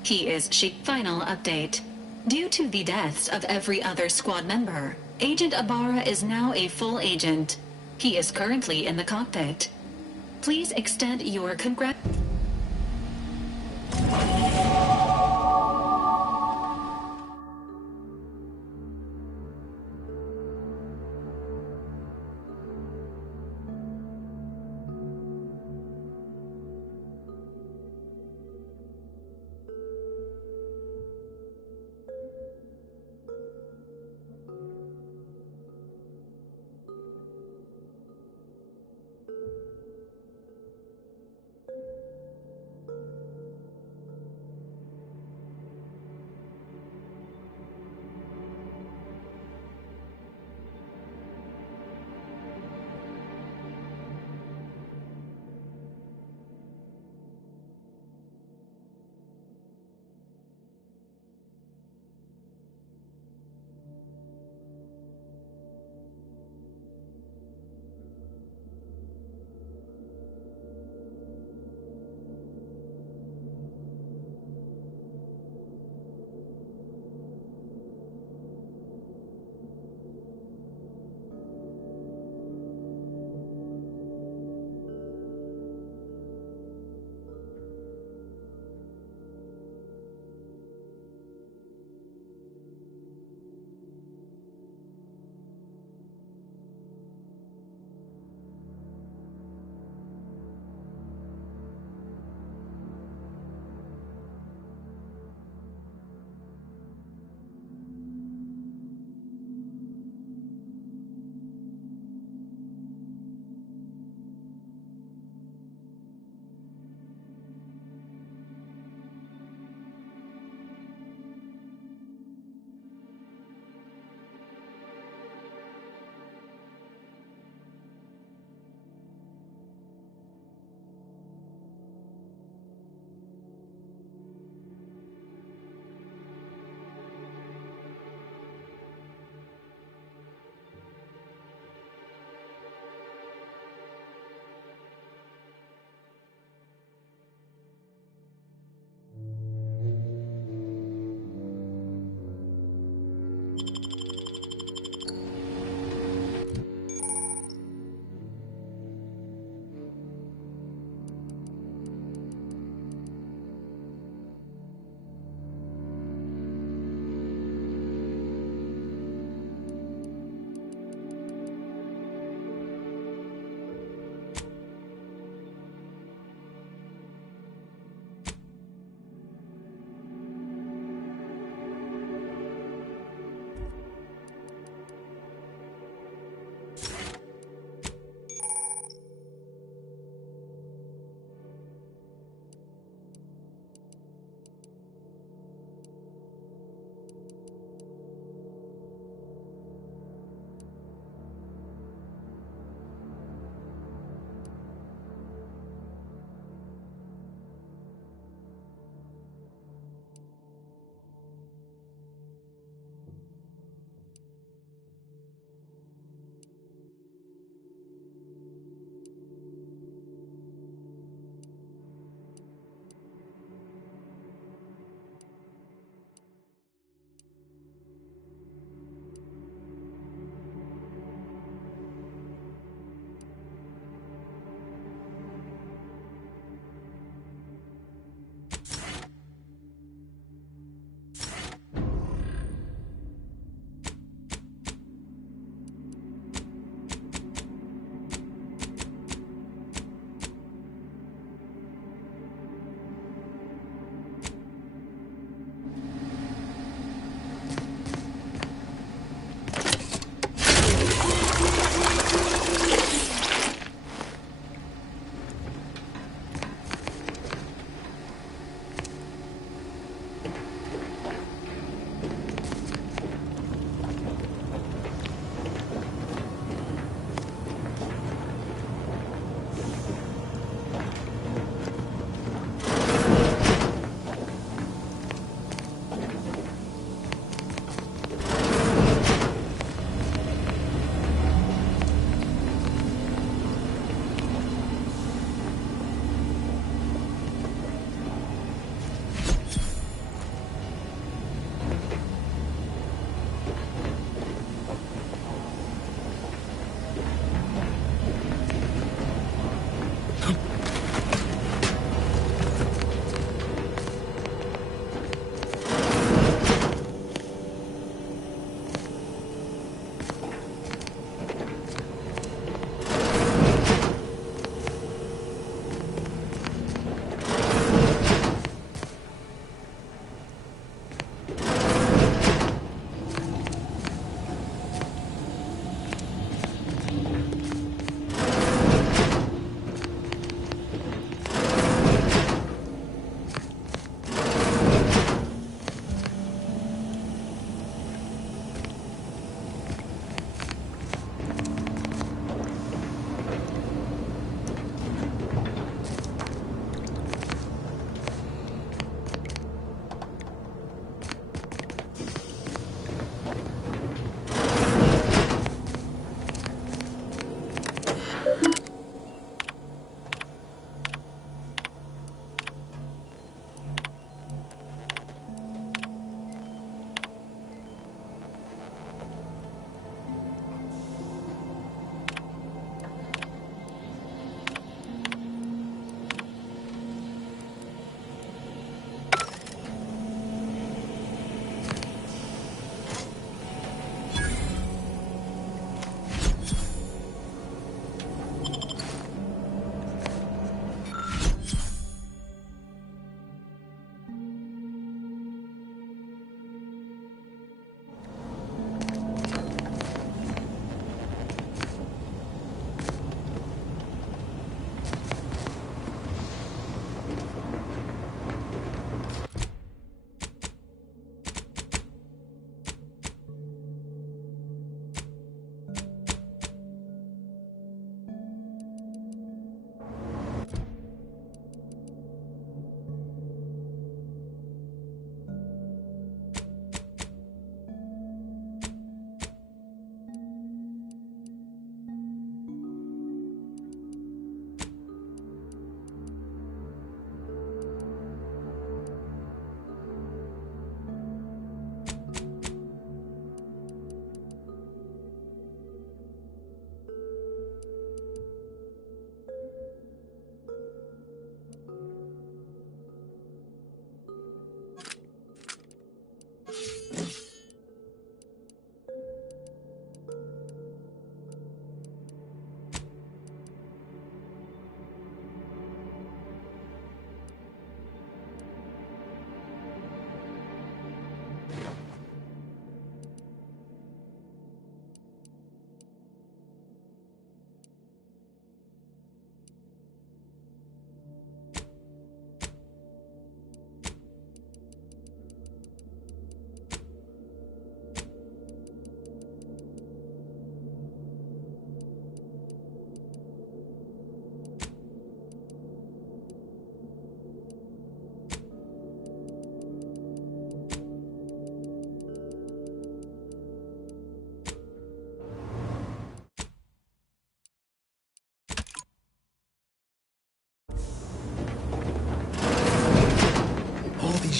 Final update. Due to the deaths of every other squad member, Agent Ibarra is now a full agent. He is currently in the cockpit. Please extend your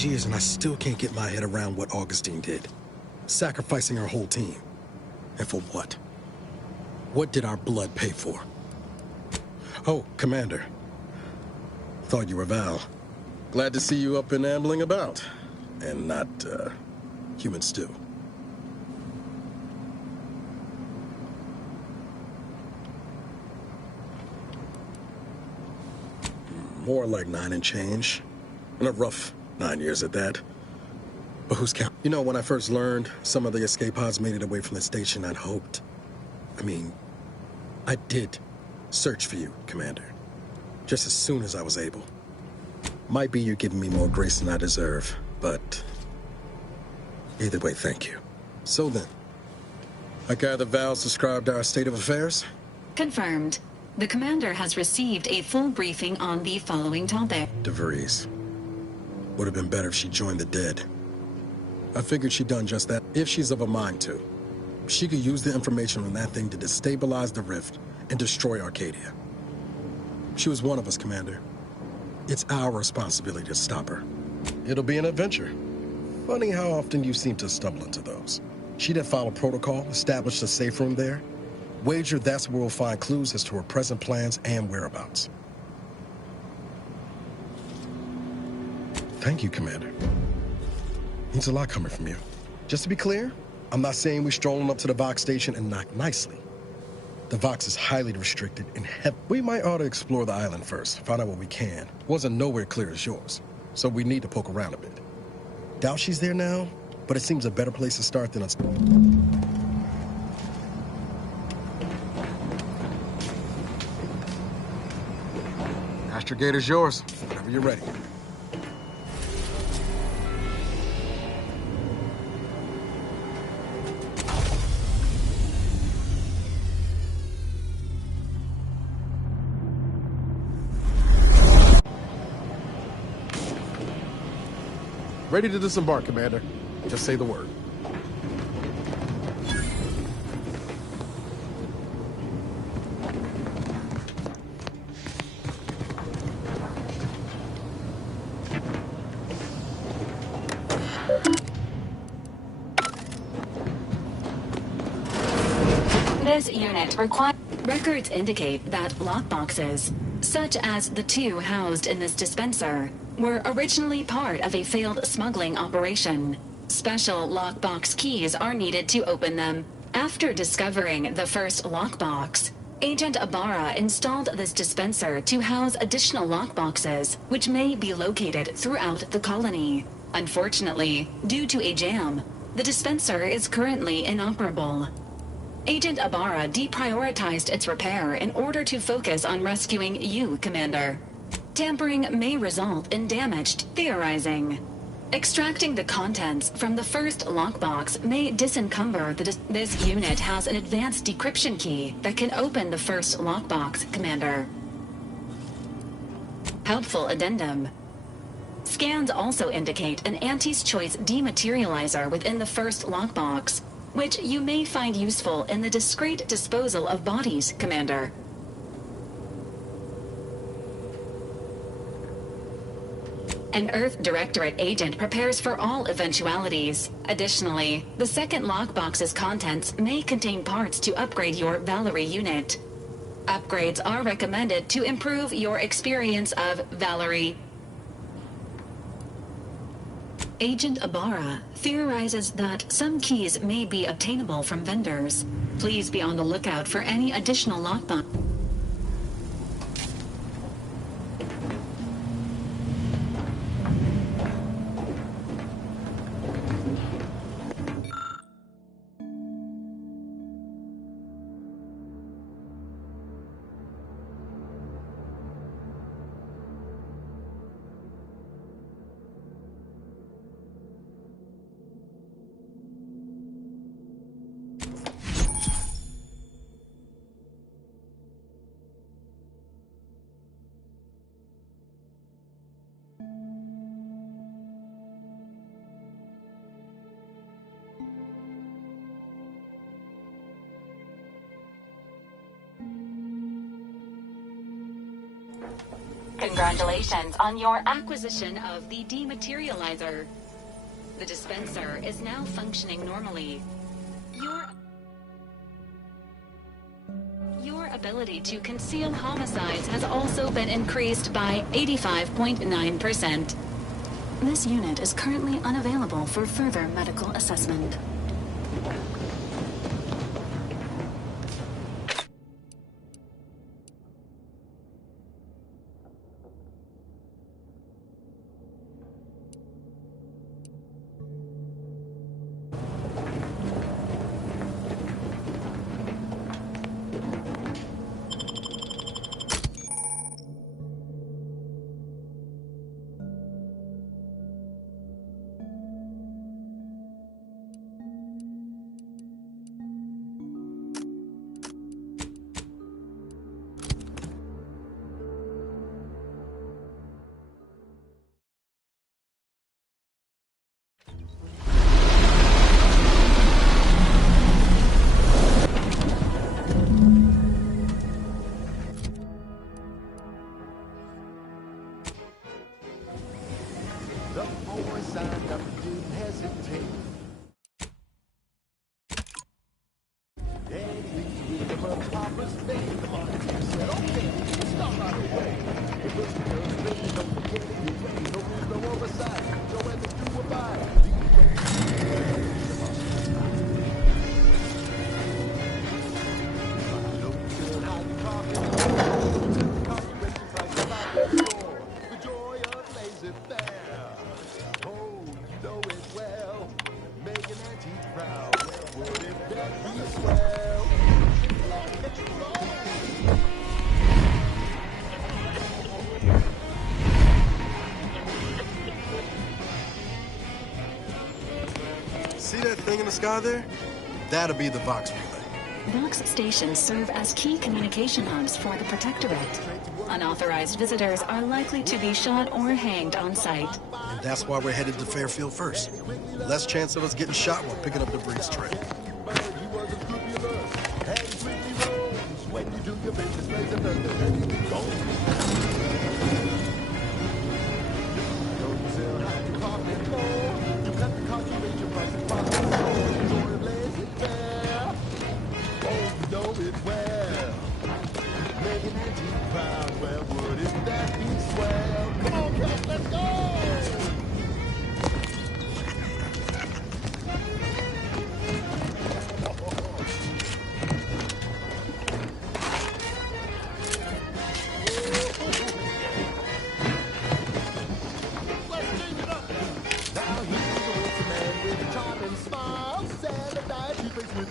these years and I still can't get my head around what Augustine did. Sacrificing our whole team. And for what? What did our blood pay for? Oh, Commander. Thought you were Val. Glad to see you up and ambling about. And not, human stew. More like 9 and change. And a rough 9 years at that. But who's count? You know, when I first learned some of the escape pods made it away from the station, I'd hoped. I did search for you, Commander. Just as soon as I was able. Might be you're giving me more grace than I deserve, but either way, thank you. So then, I gather Val subscribed to our state of affairs? Confirmed. The commander has received a full briefing on the following topic. DeVries. Would have been better if she joined the dead. I figured she'd done just that, if she's of a mind to. She could use the information on that thing to destabilize the rift and destroy Arcadia. She was one of us, Commander. It's our responsibility to stop her. It'll be an adventure. Funny how often you seem to stumble into those. She'd have followed protocol, established a safe room there. Wager that's where we'll find clues as to her present plans and whereabouts. Thank you, Commander. Means a lot coming from you. Just to be clear, I'm not saying we're strolling up to the Vox station and knock nicely. The Vox is highly restricted and we might ought to explore the island first, find out what we can. Wasn't nowhere clear as yours, so we need to poke around a bit. Doubt she's there now, but it seems a better place to start than us. Astrogator's yours, whenever you're ready. Ready to disembark, Commander. Just say the word. This unit requires... Records indicate that lockboxes, such as the 2 housed in this dispenser, were originally part of a failed smuggling operation. Special lockbox keys are needed to open them. After discovering the first lockbox, Agent Ibarra installed this dispenser to house additional lockboxes, which may be located throughout the colony. Unfortunately, due to a jam, the dispenser is currently inoperable. Agent Ibarra deprioritized its repair in order to focus on rescuing you, Commander. Tampering may result in damaged theorizing. Extracting the contents from the first lockbox may disencumber this unit has an advanced decryption key that can open the first lockbox, Commander. Helpful addendum. Scans also indicate an Auntie's Choice dematerializer within the first lockbox, which you may find useful in the discreet disposal of bodies, Commander. An Earth Directorate agent prepares for all eventualities. Additionally, the second lockbox's contents may contain parts to upgrade your Valerie unit. Upgrades are recommended to improve your experience of Valerie. Agent Ibarra theorizes that some keys may be obtainable from vendors. Please be on the lookout for any additional lockbox. Congratulations on your acquisition of the dematerializer. The dispenser is now functioning normally. Your ability to conceal homicides has also been increased by 85.9%. This unit is currently unavailable for further medical assessment. See that thing in the sky there? That'll be the Vox relay. Vox stations serve as key communication hubs for the Protectorate. Unauthorized visitors are likely to be shot or hanged on site. And that's why we're headed to Fairfield first. Less chance of us getting shot while picking up debris trail.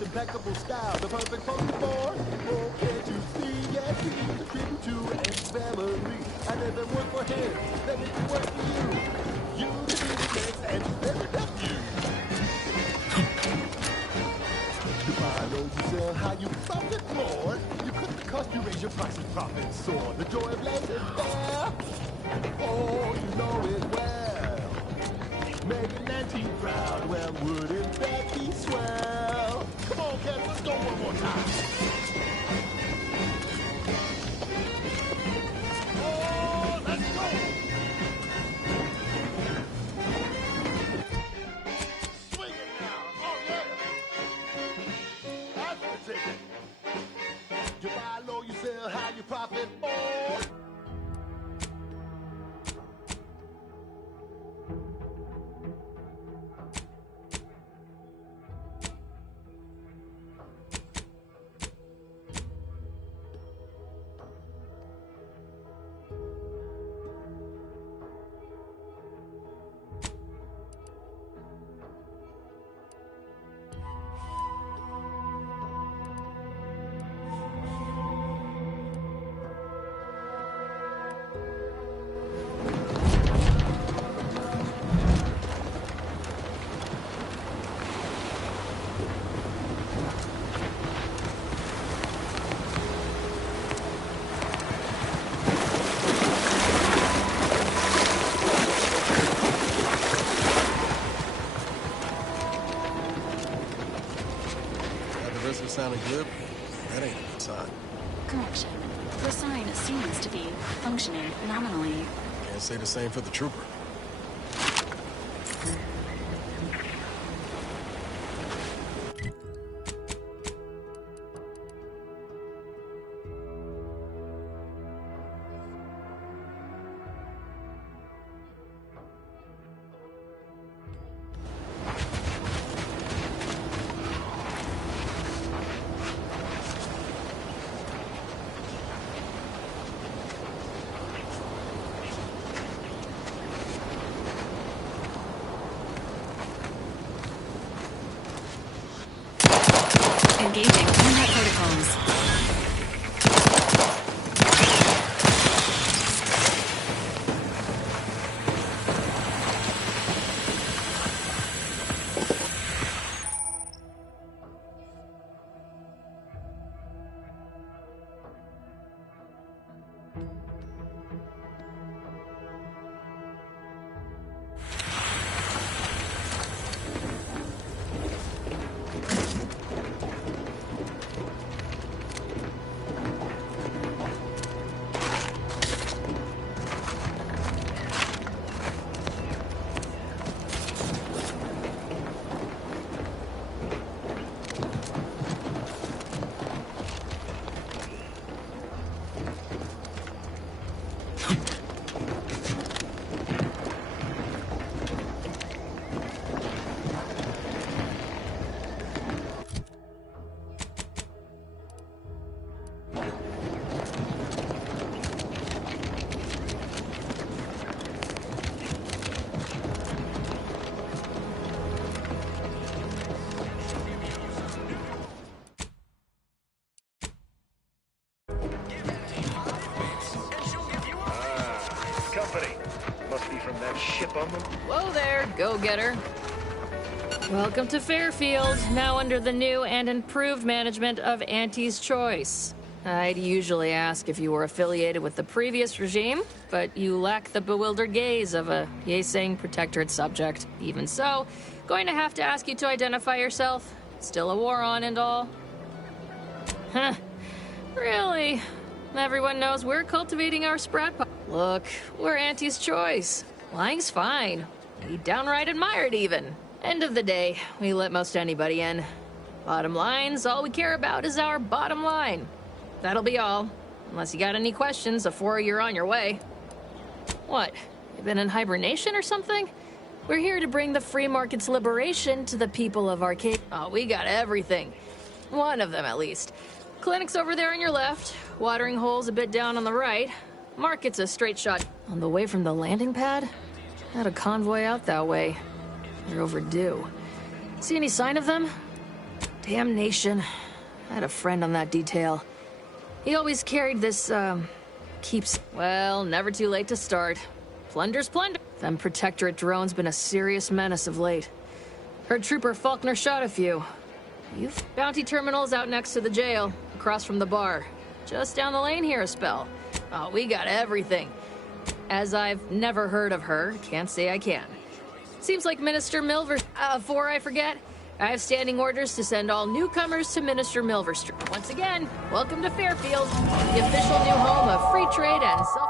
Impeccable style, the perfect pose for. Oh, can't you see? Yes, he's a tribute to Aunt family. I never work for him, let me work for you. You can be the next and never help you. You buy low, you sell high, you profit more. You cut the cost, you raise your prices, profit soar. The joy of life is there. Oh, you know it well. Making Auntie proud, well, wouldn't that be swell? Come on, Kevin, let's go one more time. Oh, let's go! Swing it now, oh yeah! That's the ticket. You buy low, you sell high, you profit more. Sounding good? That ain't a good sign. Correction. The sign seems to be functioning nominally. Can't say the same for the trooper. Engaging combat protocols. Whoa there, go-getter. Welcome to Fairfield, now under the new and improved management of Auntie's Choice. I'd usually ask if you were affiliated with the previous regime, but you lack the bewildered gaze of a yay-saying protectorate subject. Even so, going to have to ask you to identify yourself. Still a war on and all? Huh. Really? Everyone knows we're cultivating our sprat po- Look, we're Auntie's Choice. Lying's fine. We downright admire it even. End of the day, we let most anybody in. Bottom line's all we care about is our bottom line. That'll be all. Unless you got any questions before you're on your way. What? You been in hibernation or something? We're here to bring the free market's liberation to the people of Arcade. Oh, we got everything. One of them, at least. Clinic's over there on your left. Watering hole's a bit down on the right. Market's a straight shot. On the way from the landing pad? Had a convoy out that way. They're overdue. See any sign of them? Damnation. I had a friend on that detail. He always carried this, keeps... Well, never too late to start. Plunder's plunder. Them Protectorate drones been a serious menace of late. Heard Trooper Faulkner shot a few. You've... Bounty terminal's out next to the jail, across from the bar. Just down the lane here a spell. Oh, we got everything. As I've never heard of her, can't say I can. Seems like Minister Milver... before I forget, I have standing orders to send all newcomers to Minister Milver Street. Once again, welcome to Fairfield, the official new home of free trade and self...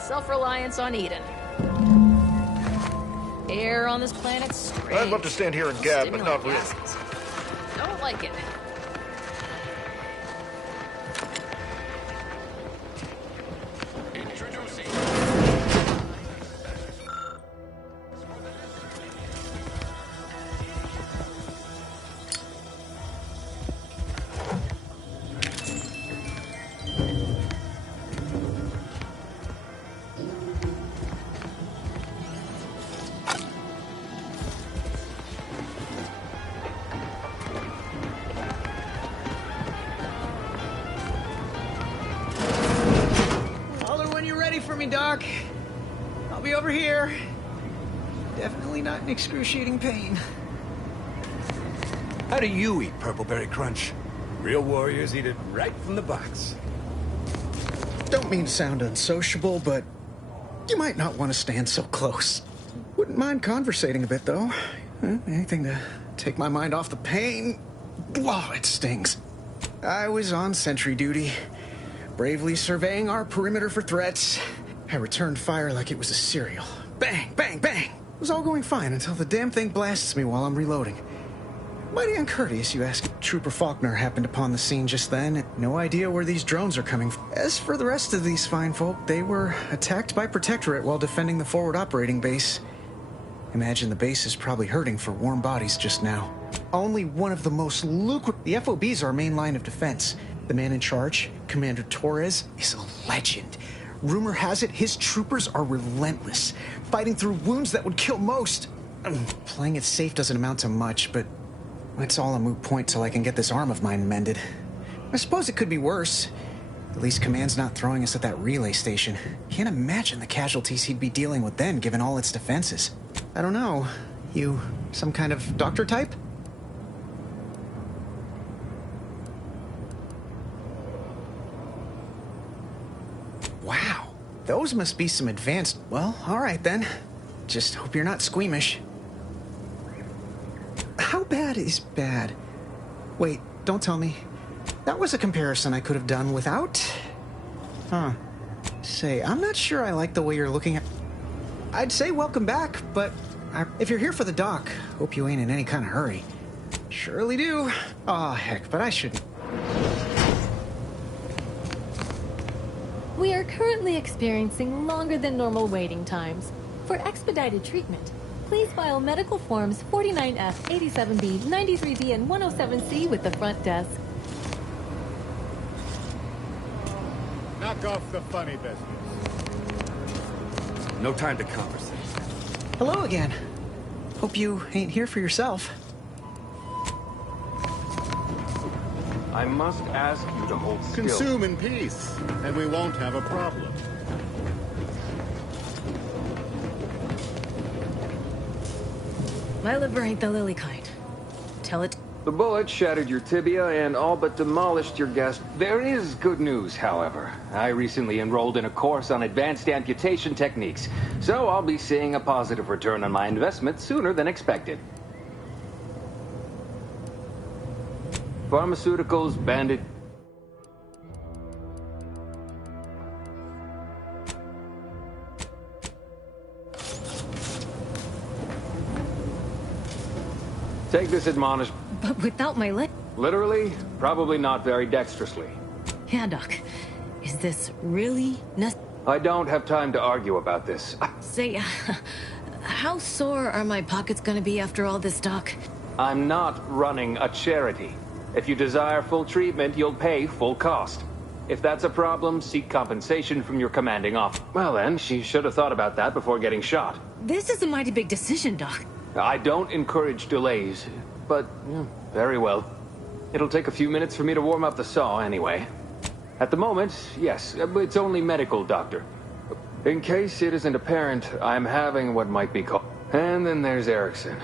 Self-reliance on Eden. Air on this planet's strange. I'd love to stand here and gab, but not really. Gases. Don't like it. For me, Doc. I'll be over here. Definitely not in excruciating pain. How do you eat Purpleberry Crunch? Real warriors eat it right from the box. Don't mean to sound unsociable, but you might not want to stand so close. Wouldn't mind conversating a bit, though. Anything to take my mind off the pain. Oh, it stings. I was on sentry duty, bravely surveying our perimeter for threats. I returned fire like it was a cereal. Bang, bang, bang! It was all going fine until the damn thing blasts me while I'm reloading. Mighty uncourteous, you ask. Trooper Faulkner happened upon the scene just then. No idea where these drones are coming from. As for the rest of these fine folk, they were attacked by Protectorate while defending the forward operating base. Imagine the base is probably hurting for warm bodies just now. Only one of the most lucrative... The FOB's our main line of defense. The man in charge, Commander Torres, is a legend. Rumor has it his troopers are relentless, fighting through wounds that would kill most. Playing it safe doesn't amount to much, but it's all a moot point till I can get this arm of mine mended. I suppose it could be worse. At least Command's not throwing us at that relay station. Can't imagine the casualties he'd be dealing with then, given all its defenses. I don't know. You some kind of doctor type? Wow, those must be some advanced... Well, all right then. Just hope you're not squeamish. How bad is bad? Wait, don't tell me. That was a comparison I could have done without... Huh. Say, I'm not sure I like the way you're looking at... I'd say welcome back, but if you're here for the doc, hope you ain't in any kind of hurry. Surely do. Aw, heck, but I shouldn't... We are currently experiencing longer than normal waiting times. For expedited treatment, please file medical forms 49F, 87B, 93B, and 107C with the front desk. Knock off the funny business. No time to conversate. Hello again. Hope you ain't here for yourself. I must ask you to hold still. Consume in peace, and we won't have a problem. My liver ain't the lily kind. Tell it. The bullet shattered your tibia and all but demolished your gas. There is good news, however. I recently enrolled in a course on advanced amputation techniques, so I'll be seeing a positive return on my investment sooner than expected. Pharmaceuticals, bandit... Take this admonish... But without my leg... Literally? Probably not very dexterously. Yeah, Doc. Is this really I don't have time to argue about this. Say, how sore are my pockets gonna be after all this, Doc? I'm not running a charity. If you desire full treatment, you'll pay full cost. If that's a problem, seek compensation from your commanding officer. Well then, she should have thought about that before getting shot. This is a mighty big decision, Doc. I don't encourage delays, but very well. It'll take a few minutes for me to warm up the saw anyway. At the moment, yes, it's only medical, Doctor. In case it isn't apparent, I'm having what might be called... And then there's Erickson.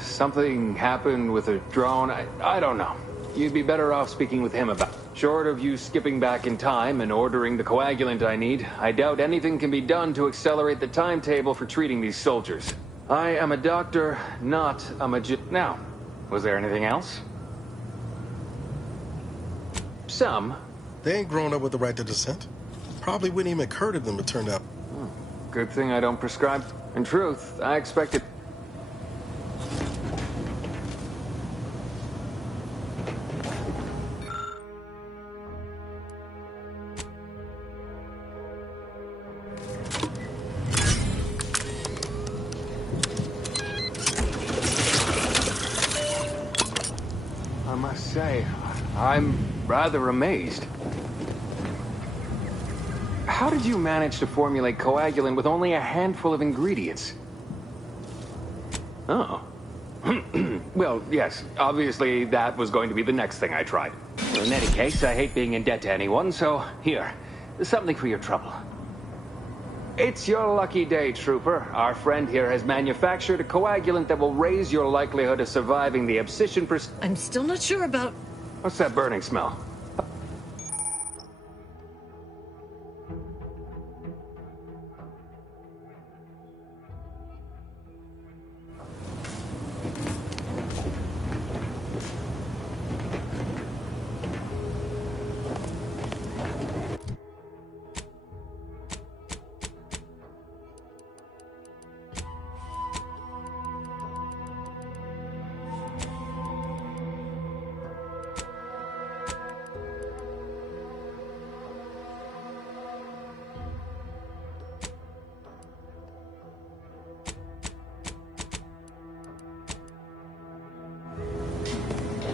Something happened with a drone. I don't know. You'd be better off speaking with him about it. Short of you skipping back in time and ordering the coagulant I need, I doubt anything can be done to accelerate the timetable for treating these soldiers. I am a doctor, not a Now, was there anything else? Some. They ain't grown up with the right to dissent. Probably wouldn't even occur to them to turn up. Good thing I don't prescribe. In truth, I expected... I must say, I'm rather amazed. How did you manage to formulate coagulant with only a handful of ingredients? Oh. Well, yes, obviously that was going to be the next thing I tried. In any case, I hate being in debt to anyone, so here, something for your trouble. It's your lucky day, Trooper. Our friend here has manufactured a coagulant that will raise your likelihood of surviving the abscission I'm still not sure about... What's that burning smell?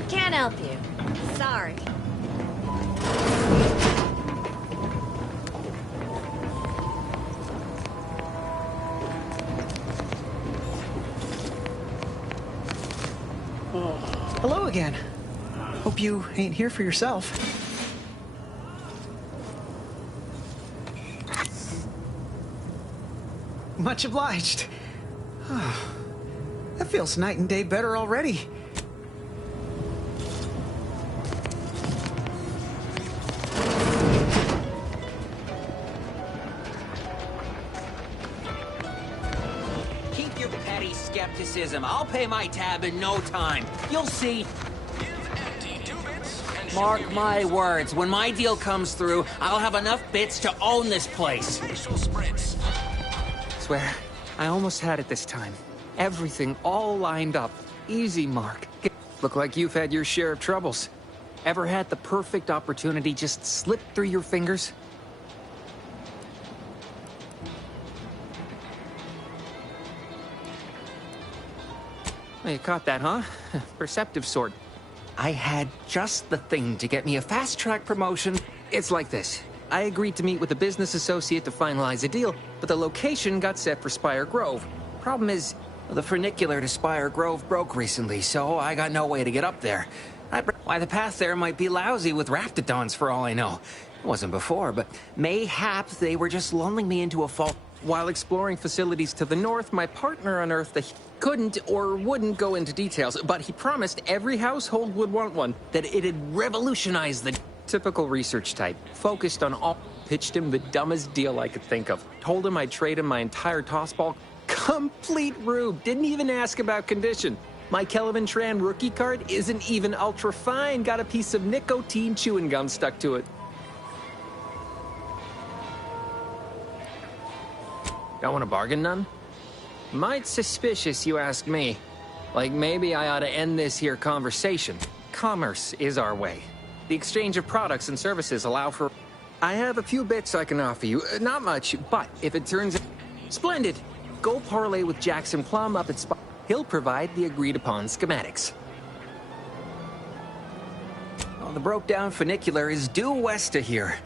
Can't help you. Sorry. Hello again. Hope you ain't here for yourself. Much obliged. That feels night and day better already. Skepticism. I'll pay my tab in no time. You'll see. Mark my words. When my deal comes through, I'll have enough bits to own this place. Swear, I almost had it this time. Everything all lined up. Easy, Mark. Look like you've had your share of troubles. Ever had the perfect opportunity just slip through your fingers? You caught that, huh? Perceptive sort. I had just the thing to get me a fast-track promotion. It's like this. I agreed to meet with a business associate to finalize a deal, but the location got set for Spire Grove. Problem is, the funicular to Spire Grove broke recently, so I got no way to get up there. Why, the path there might be lousy with raptidons for all I know. It wasn't before, but mayhaps they were just lulling me into a fall. While exploring facilities to the north, my partner unearthed a... couldn't or wouldn't go into details, but he promised every household would want one, that it'd revolutionize the... Typical research type, focused on all... Pitched him the dumbest deal I could think of. Told him I'd trade him my entire tossball. Complete rube, didn't even ask about condition. My Kelvin Tran rookie card isn't even ultra fine, got a piece of nicotine chewing gum stuck to it. Don't want to bargain none? Might suspicious, you ask me. Like, maybe I ought to end this here conversation. Commerce is our way. The exchange of products and services allow for... I have a few bits I can offer you. Not much, but if it turns... Splendid! Go parlay with Jackson Plum up at Spa... He'll provide the agreed-upon schematics. Well, the broke-down funicular is due west of here.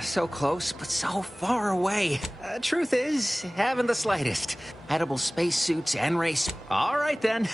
So close, but so far away. Truth is, haven't the slightest. Edible spacesuits and race... All right, then.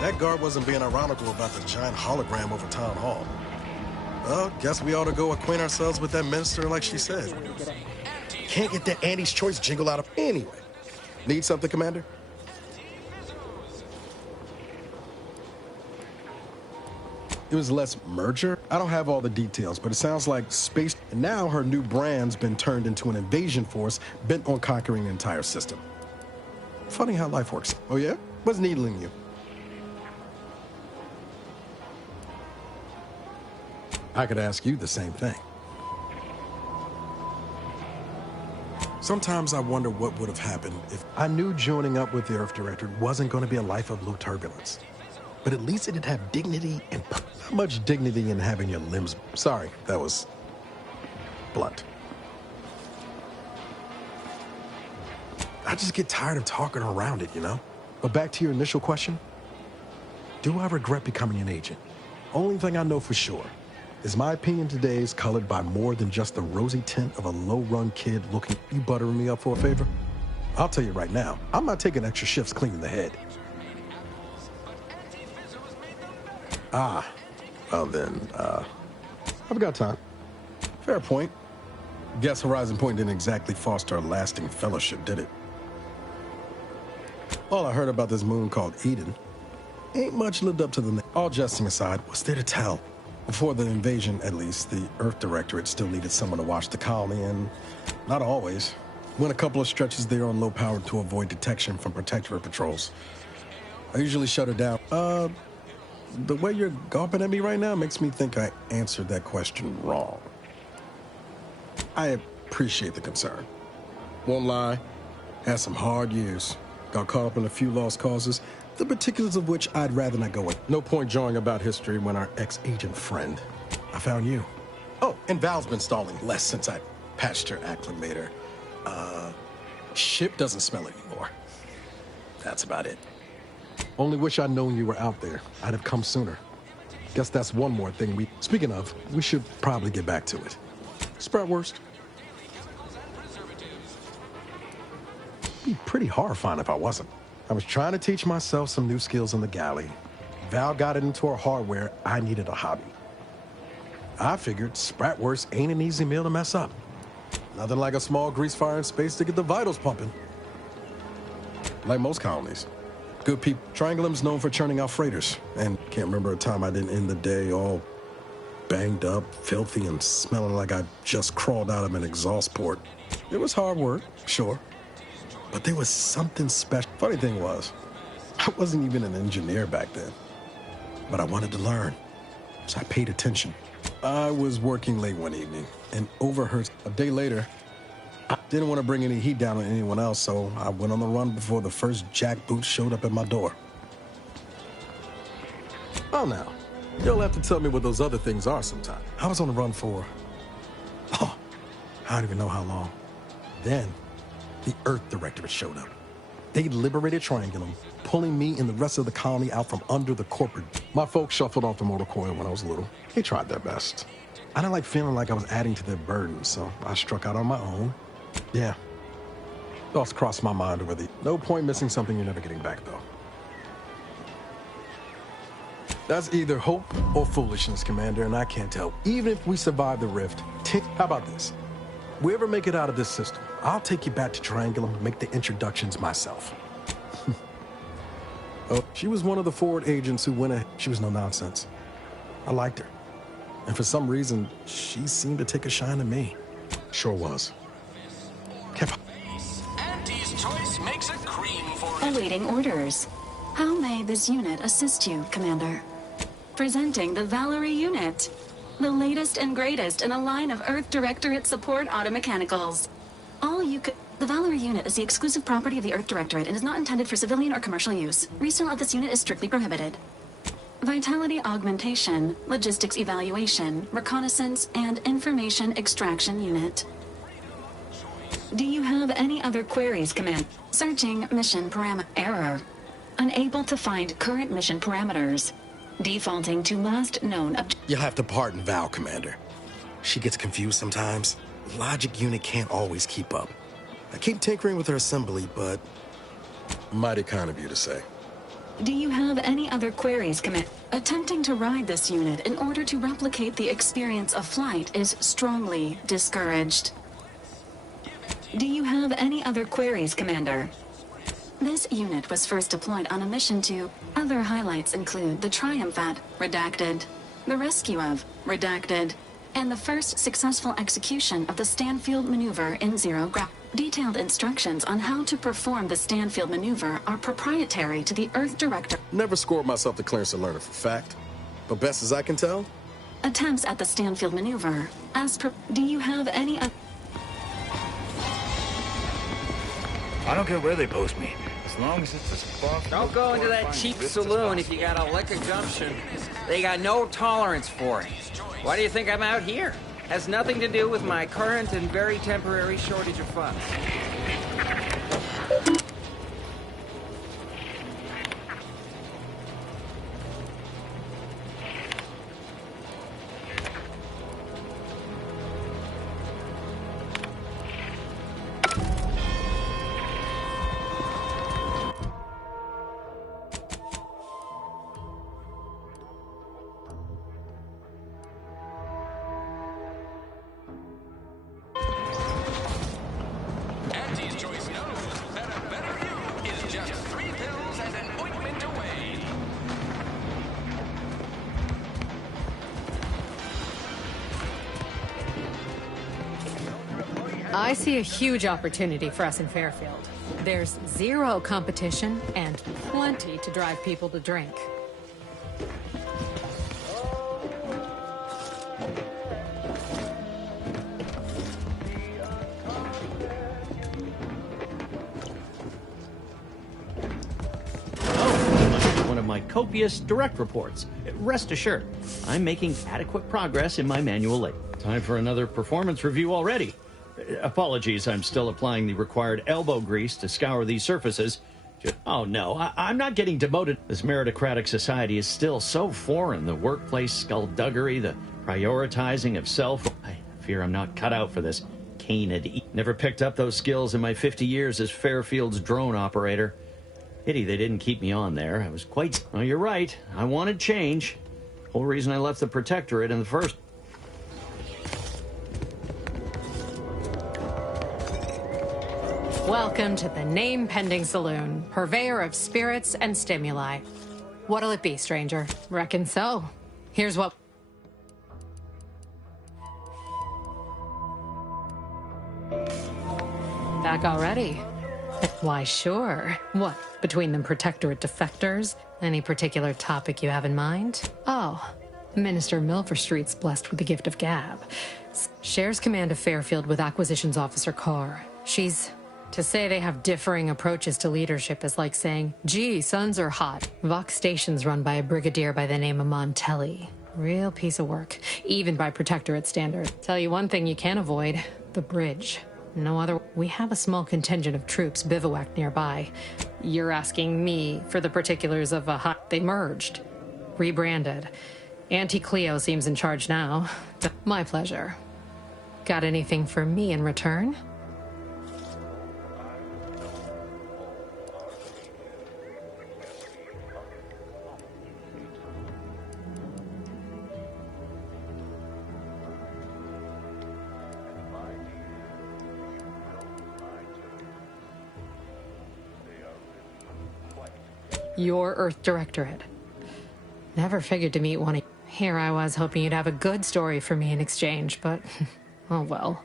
That guard wasn't being ironical about the giant hologram over Town Hall. Well, guess we ought to go acquaint ourselves with that minister like she said. Can't get that Andy's Choice jingle out of... Anyway. Need something, Commander? It was less merger. I don't have all the details, but it sounds like space. And now her new brand's been turned into an invasion force bent on conquering the entire system. Funny how life works. Oh yeah? What's needling you? I could ask you the same thing. Sometimes I wonder what would have happened if I knew joining up with the Earth Directorate wasn't going to be a life of low turbulence. But at least it'd have dignity, and not much dignity in having your limbs. Sorry, that was blunt. I just get tired of talking around it, you know? But back to your initial question. Do I regret becoming an agent? Only thing I know for sure is my opinion today is colored by more than just the rosy tint of a low-run kid looking. You buttering me up for a favor? I'll tell you right now, I'm not taking extra shifts cleaning the head. Ah, well then, I've got time. Fair point. Guess Horizon Point didn't exactly foster a lasting fellowship, did it? All I heard about this moon called Eden ain't much lived up to the name. All jesting aside, what's there to tell? Before the invasion, at least, the Earth Directorate still needed someone to watch the colony, and not always. Went a couple of stretches there on low power to avoid detection from Protectorate patrols. I usually shut her down. The way you're gawping at me right now makes me think I answered that question wrong. I appreciate the concern. Won't lie, had some hard years. Got caught up in a few lost causes, the particulars of which I'd rather not go with. No point drawing about history when our ex-agent friend. I found you. Oh, and Val's been stalling less since I patched her acclimator. Ship doesn't smell anymore. That's about it. Only wish I'd known you were out there. I'd have come sooner. Guess that's one more thing Speaking of, we should probably get back to it. Spratwurst. Be pretty horrifying if I wasn't. I was trying to teach myself some new skills in the galley. Val got it into her hardware. I needed a hobby. I figured Spratwurst ain't an easy meal to mess up. Nothing like a small grease fire in space to get the vitals pumping. Like most colonies. Good people. Triangulum's known for churning out freighters, and can't remember a time I didn't end the day all banged up, filthy, and smelling like I just crawled out of an exhaust port. It was hard work, sure, but there was something special. Funny thing was, I wasn't even an engineer back then, but I wanted to learn, so I paid attention. I was working late one evening and overheard. A day later, I didn't want to bring any heat down on anyone else, so I went on the run before the first jackboot showed up at my door. Oh, now, you'll have to tell me what those other things are sometime. I was on the run for, I don't even know how long. Then, the Earth Directorate showed up. They liberated Triangulum, pulling me and the rest of the colony out from under the corporate. My folks shuffled off the motor coil when I was little. They tried their best. I didn't like feeling like I was adding to their burden, so I struck out on my own. Yeah. Thoughts crossed my mind over no point missing something you're never getting back, though. That's either hope or foolishness, Commander, and I can't tell. Even if we survive the rift, how about this? We ever make it out of this system, I'll take you back to Triangulum and make the introductions myself. Oh, she was one of the forward agents who went ahead. She was no nonsense. I liked her. And for some reason, she seemed to take a shine to me. Sure was. Auntie's choice makes a cream for it. Awaiting orders. How may this unit assist you, Commander? Presenting the Valerie unit. The latest and greatest in a line of Earth Directorate support automechanicals. The Valerie unit is the exclusive property of the Earth Directorate and is not intended for civilian or commercial use. Resale of this unit is strictly prohibited. Vitality augmentation, logistics evaluation, reconnaissance, and information extraction unit. Do you have any other queries, Command? Searching mission parameter. Error. Unable to find current mission parameters. Defaulting to last known You'll have to pardon Val, Commander. She gets confused sometimes. Logic unit can't always keep up. I keep tinkering with her assembly, but mighty kind of you to say. Do you have any other queries, Command? Attempting to ride this unit in order to replicate the experience of flight is strongly discouraged. Do you have any other queries, Commander? This unit was first deployed on a mission to... Other highlights include the Triumphat, redacted. the rescue of Redacted, and the first successful execution of the Stanfield maneuver in zero gravity. Detailed instructions on how to perform the Stanfield maneuver are proprietary to the Earth Director. Never scored myself the clearance to learn it for fact, but best as I can tell, Attempts at the Stanfield maneuver. Do you have any? I don't care where they post me, as long as it's a spot. Don't go into that cheap saloon if you got a liquor gumption. They got no tolerance for it. Why do you think I'm out here? Has nothing to do with my current and very temporary shortage of funds. I see a huge opportunity for us in Fairfield. There's zero competition and plenty to drive people to drink. One of my copious direct reports. Rest assured, I'm making adequate progress in my manual labor. Time for another performance review already. Apologies, I'm still applying the required elbow grease to scour these surfaces. Oh no, I'm not getting demoted. This meritocratic society is still so foreign. The workplace skullduggery, the prioritizing of self. I fear I'm not cut out for this. Canid. Never picked up those skills in my 50 years as Fairfield's drone operator. Pity they didn't keep me on there. I was quite... Oh, you're right. I wanted change. Whole reason I left the Protectorate in the first... Welcome to the name-pending saloon, purveyor of spirits and stimuli. What'll it be, stranger? Reckon so. Here's what... Back already? Why, sure. What, between the Protectorate defectors? Any particular topic you have in mind? Oh, Minister Milverstreet's blessed with the gift of gab. Shares command of Fairfield with Acquisitions Officer Carr. She's... To say they have differing approaches to leadership is like saying, gee, suns are hot. Vox Station's run by a brigadier by the name of Montelli. Real piece of work, even by Protectorate standard. Tell you one thing you can't avoid, the bridge. No other. We have a small contingent of troops bivouacked nearby. You're asking me for the particulars of a hot... They merged. Rebranded. Auntie Cleo seems in charge now. My pleasure. Got anything for me in return? Your Earth Directorate. Never figured to meet one of you. Here I was hoping you'd have a good story for me in exchange, but oh well.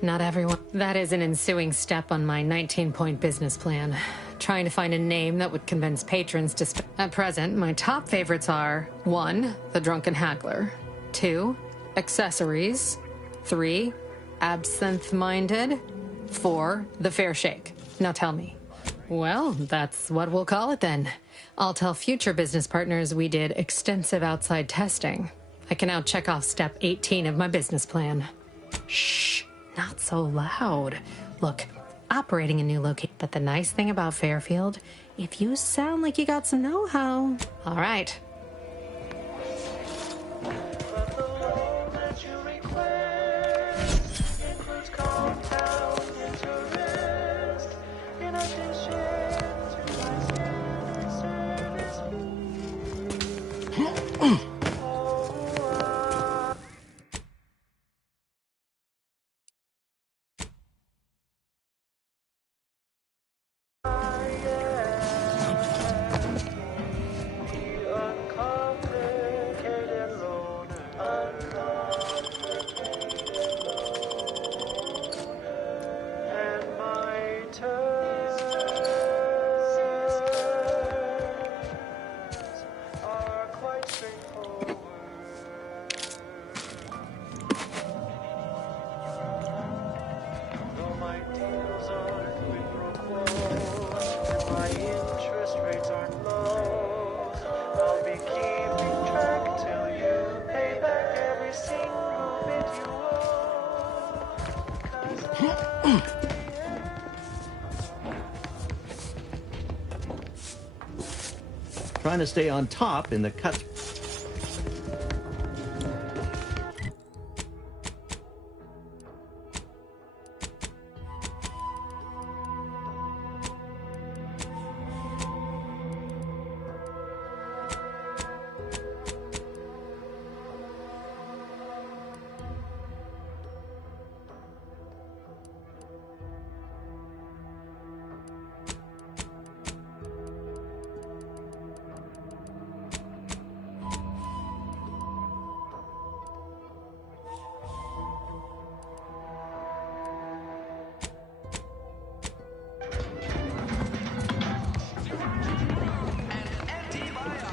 Not everyone. That is an ensuing step on my 19-point business plan. Trying to find a name that would convince patrons to At present, my top favorites are 1. The Drunken Haggler, 2. Accessories, 3. Absinthe-Minded, 4. The Fair Shake. Now tell me. Well, that's what we'll call it then. I'll tell future business partners we did extensive outside testing. I can now check off step 18 of my business plan. Shh, not so loud. Look, operating a new location. But the nice thing about Fairfield, if you sound like you got some know-how. All right. trying to stay on top in the cuts.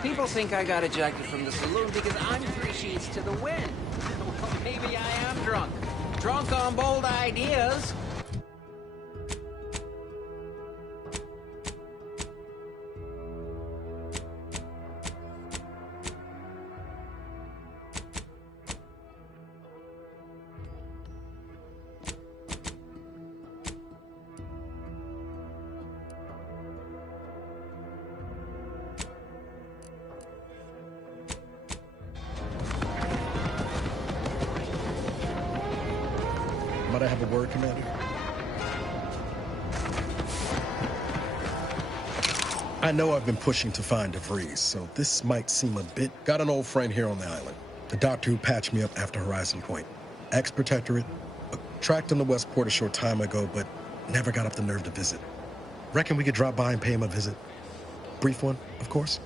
People think I got ejected from the saloon because I'm 3 sheets to the wind. Well, maybe I am drunk. Drunk on bold ideas. Might I have a word, Commander? I know I've been pushing to find DeVries, so this might seem a bit... Got an old friend here on the island. The doctor who patched me up after Horizon Point. Ex-protectorate. Tracked him to Westport a short time ago, but never got up the nerve to visit. Reckon we could drop by and pay him a visit? Brief one, of course.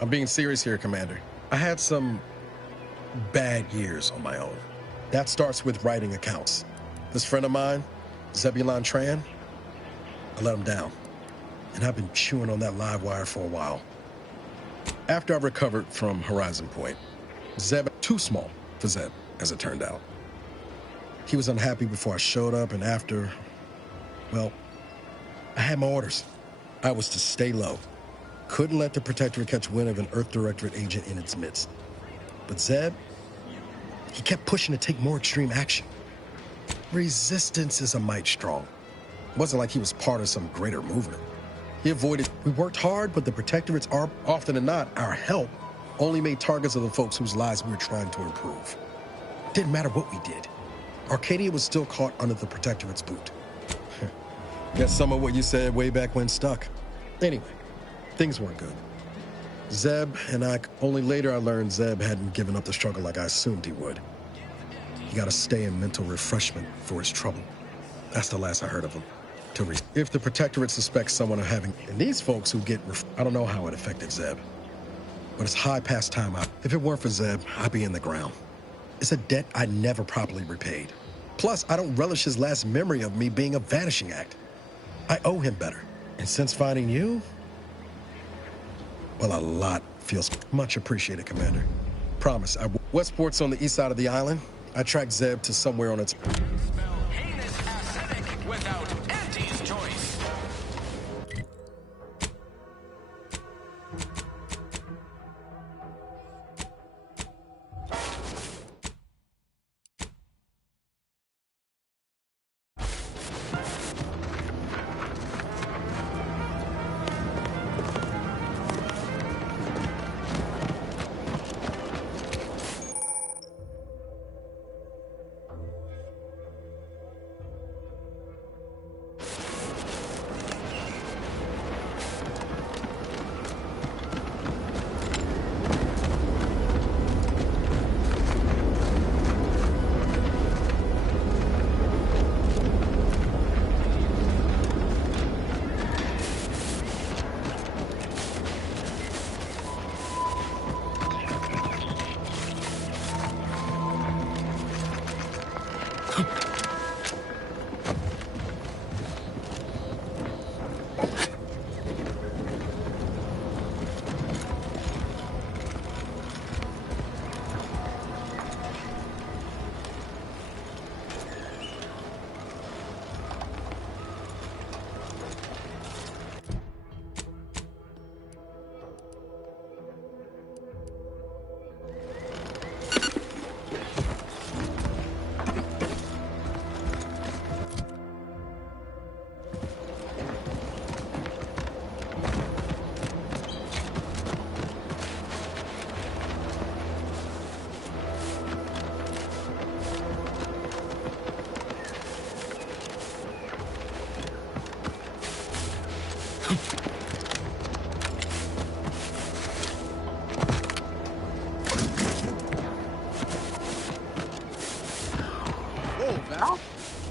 I'm being serious here, Commander. I had some bad years on my own. That starts with writing accounts. This friend of mine, Zebulon Tran, I let him down. And I've been chewing on that live wire for a while. After I recovered from Horizon Point, Zeb, too small for Zeb, as it turned out. He was unhappy before I showed up, and after, well, I had my orders. I was to stay low. Couldn't let the Protectorate catch wind of an Earth Directorate agent in its midst. But Zeb, he kept pushing to take more extreme action. Resistance is a mite strong. It wasn't like he was part of some greater movement. He avoided. We worked hard, but the Protectorates are, often than not, our help only made targets of the folks whose lives we were trying to improve. Didn't matter what we did. Arcadia was still caught under the Protectorate's boot. Guess some of what you said way back when stuck. Anyway, things weren't good. Zeb and I, only later I learned Zeb hadn't given up the struggle like I assumed he would. He got to stay in mental refreshment for his trouble. That's the last I heard of him. If the Protectorate suspects someone of having, and these folks who get, I don't know how it affected Zeb, but it's high past time. If it weren't for Zeb, I'd be in the ground. It's a debt I never properly repaid. Plus, I don't relish his last memory of me being a vanishing act. I owe him better. And since finding you, well, a lot feels much appreciated, Commander. Promise. Westport's on the east side of the island. I tracked Zeb to somewhere on its... Spell heinous acidic without Auntie's choice.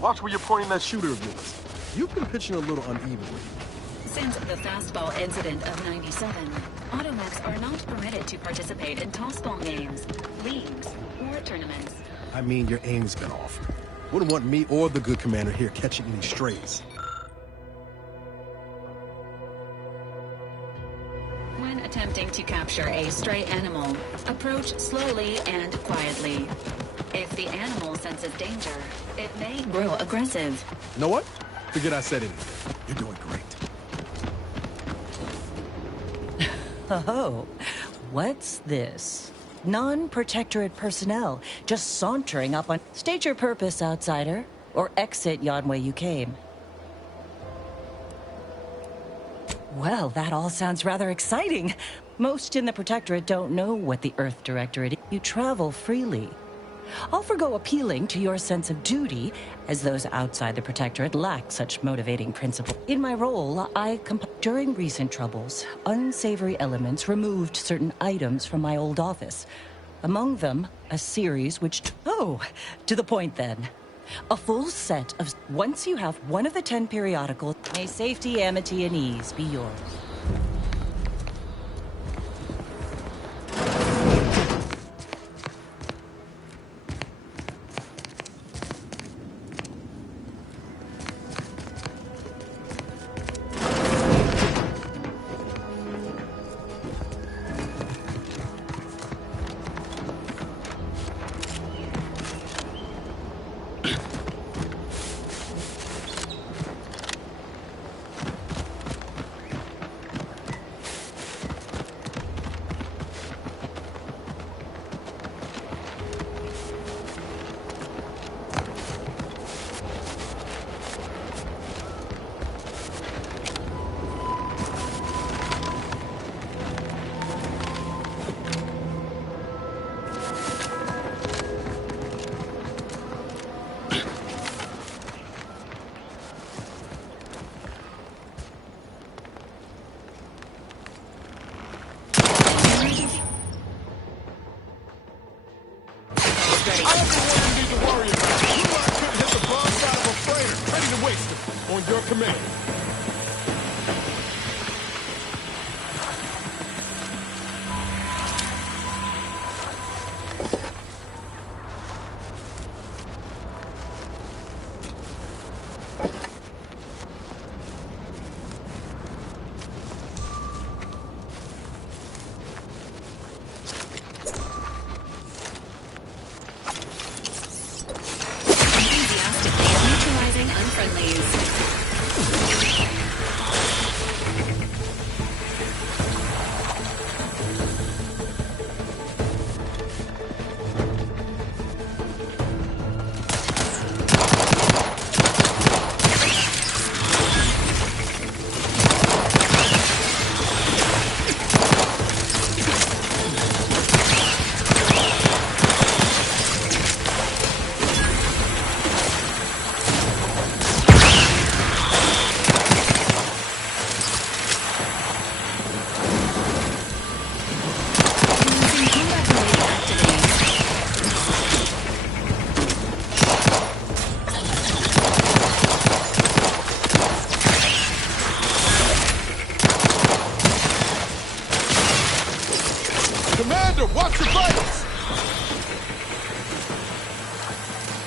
Watch where you're pointing that shooter of yours. You've been pitching a little unevenly. Since the fastball incident of 97, automechs are not permitted to participate in tossball games, leagues, or tournaments. I mean, your aim's been off. Wouldn't want me or the good commander here catching any strays. When attempting to capture a stray animal, approach slowly and quietly. If the animal senses danger, it may grow aggressive. You know what? Forget I said anything. You're doing great. Oh, what's this? Non-protectorate personnel just sauntering up on... State your purpose, outsider, or exit yon way you came. Well, that all sounds rather exciting. Most in the Protectorate don't know what the Earth Directorate is. You travel freely. I'll forgo appealing to your sense of duty, as those outside the Protectorate lack such motivating principles. In my role, during recent troubles, unsavory elements removed certain items from my old office. Among them, a series which... Oh, to the point then. A full set of... Once you have one of the 10 periodicals, may safety, amity, and ease be yours.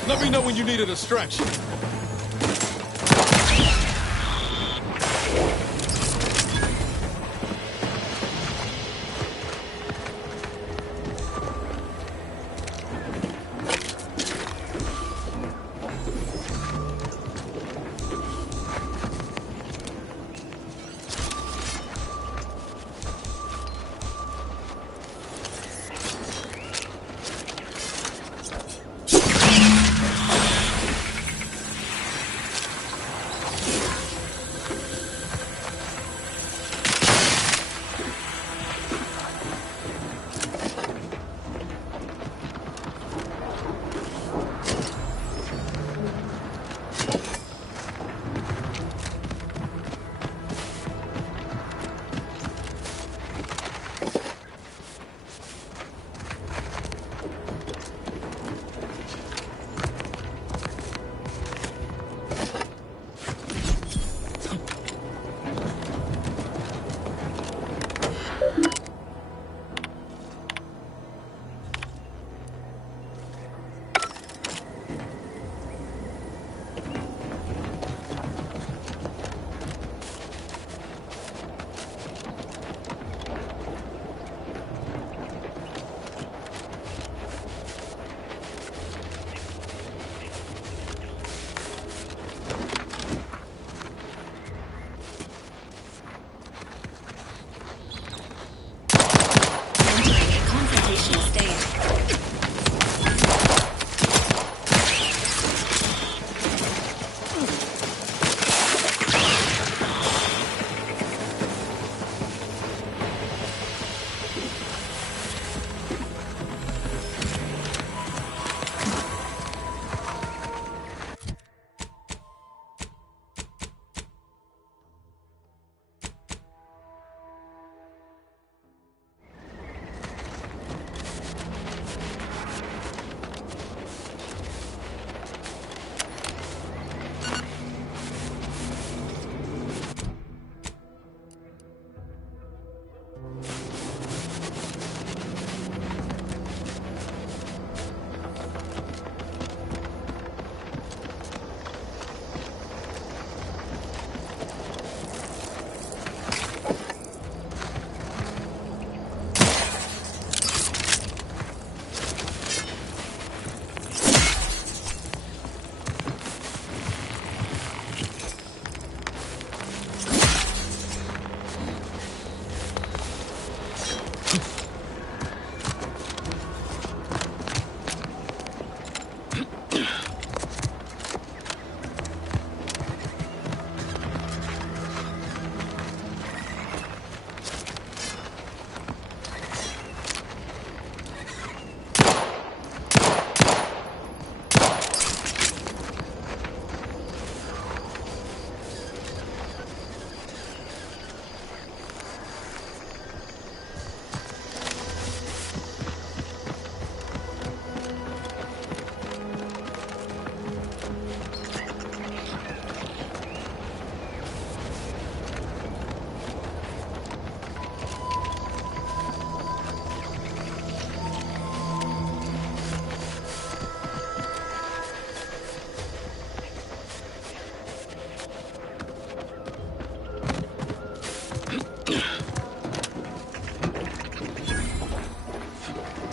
Let me know when you need a distraction.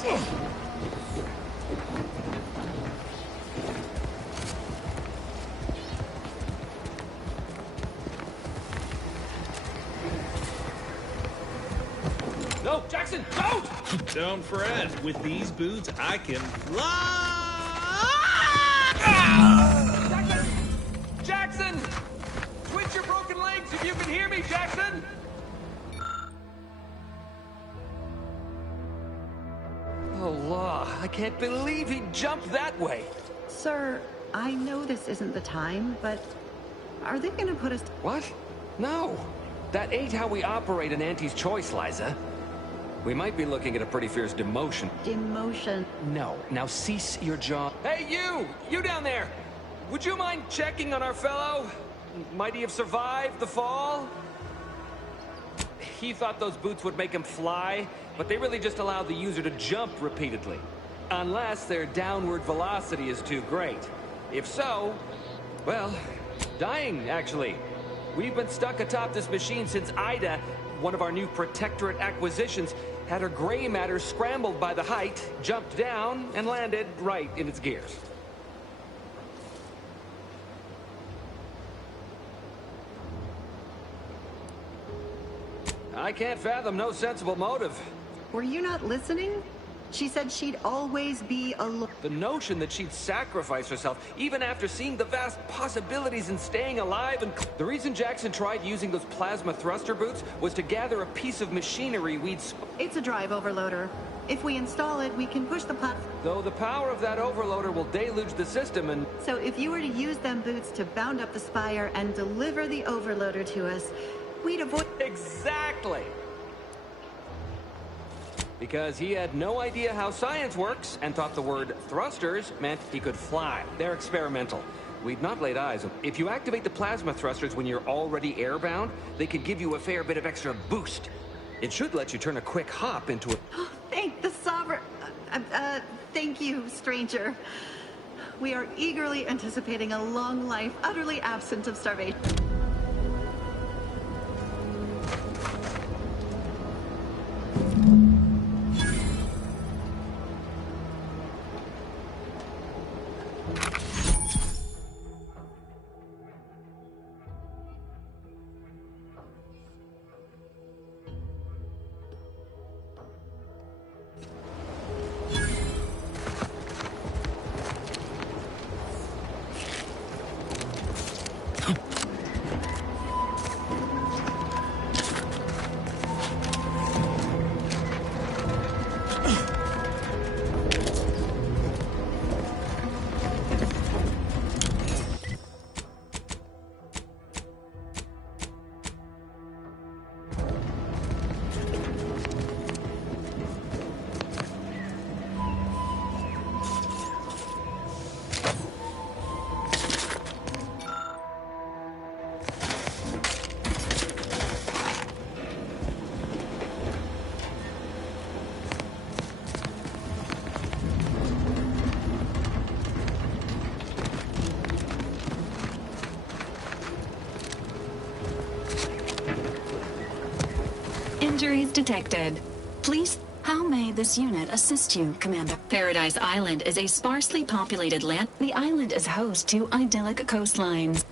No, Jackson, don't! Don't fret. With these boots, I can fly! Jackson! Twitch your broken legs if you can hear me, Jackson! Oh, law. I can't believe he jumped that way. Sir, I know this isn't the time, but are they gonna put us... What? No. That ain't how we operate in Auntie's Choice, Liza. We might be looking at a pretty fierce demotion. Demotion? No. Now cease your jaw. Hey, you! You down there! Would you mind checking on our fellow? Might he have survived the fall? He thought those boots would make him fly, but they really just allow the user to jump repeatedly. Unless their downward velocity is too great. If so, well, dying, actually. We've been stuck atop this machine since Ida, one of our new Protectorate acquisitions, had her gray matter scrambled by the height, jumped down, and landed right in its gears. I can't fathom no sensible motive. Were you not listening? She said she'd always be alone. The notion that she'd sacrifice herself, even after seeing the vast possibilities in staying alive, and the reason Jackson tried using those plasma thruster boots was to gather a piece of machinery we'd... It's a drive overloader. If we install it, we can push the platform. Though the power of that overloader will deluge the system and... So if you were to use them boots to bound up the spire and deliver the overloader to us, we'd avoid... Exactly! Because he had no idea how science works and thought the word thrusters meant he could fly. They're experimental. We'd not laid eyes on. If you activate the plasma thrusters when you're already airbound, they could give you a fair bit of extra boost. It should let you turn a quick hop into a... Thank the Sovereign... thank you, stranger. We are eagerly anticipating a long life, utterly absent of starvation. Injuries detected. Please, how may this unit assist you, Commander? Paradise Island is a sparsely populated land. The island is host to idyllic coastlines.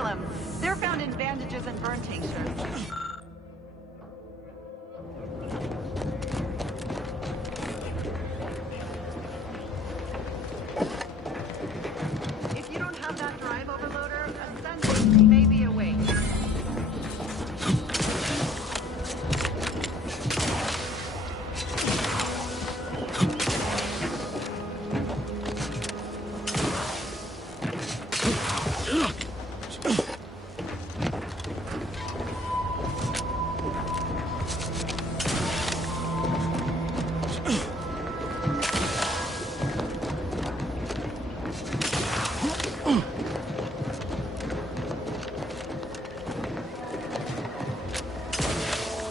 inoculum. They're found in bandages and burn tinctures. If you don't have that drive overloader, ascending may be a waste.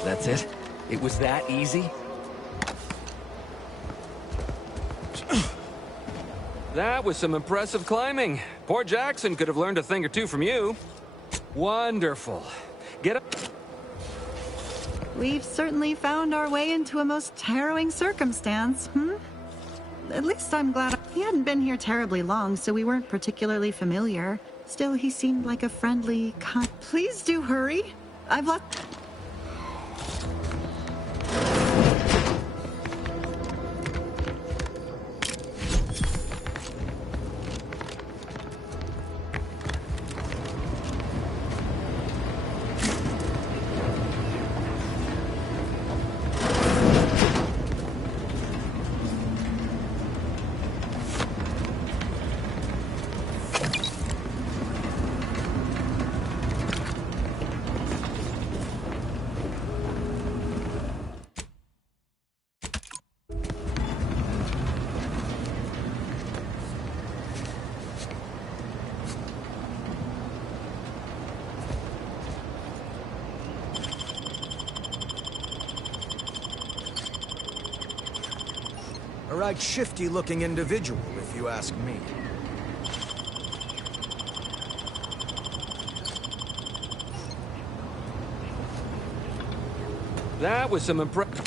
That's it? It was that easy? That was some impressive climbing. Poor Jackson could have learned a thing or two from you. Wonderful. Get up. We've certainly found our way into a most harrowing circumstance, At least I'm glad he hadn't been here terribly long, so we weren't particularly familiar. Still, he seemed like a friendly, Please do hurry. I've lost... A right shifty-looking individual, if you ask me. That was some impressive...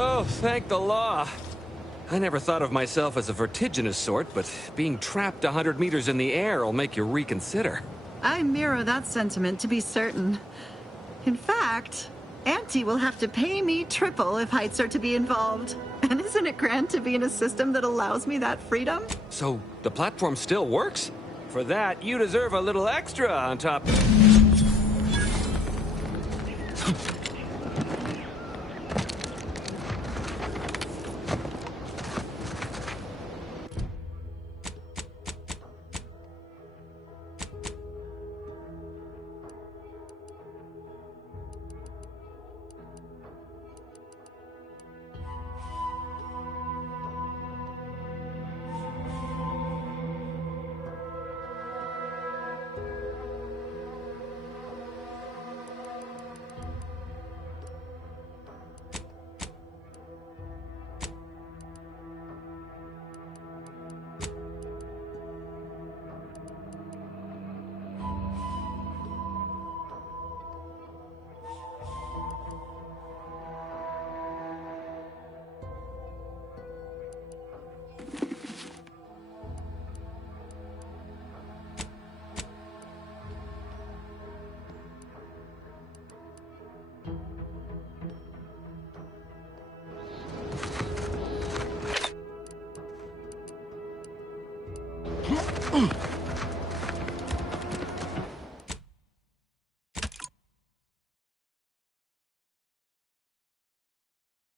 Oh, thank the law. I never thought of myself as a vertiginous sort, but being trapped 100 meters in the air will make you reconsider. I mirror that sentiment, to be certain. In fact, Auntie will have to pay me triple if heights are to be involved. And isn't it grand to be in a system that allows me that freedom? So, the platform still works? For that, you deserve a little extra on top...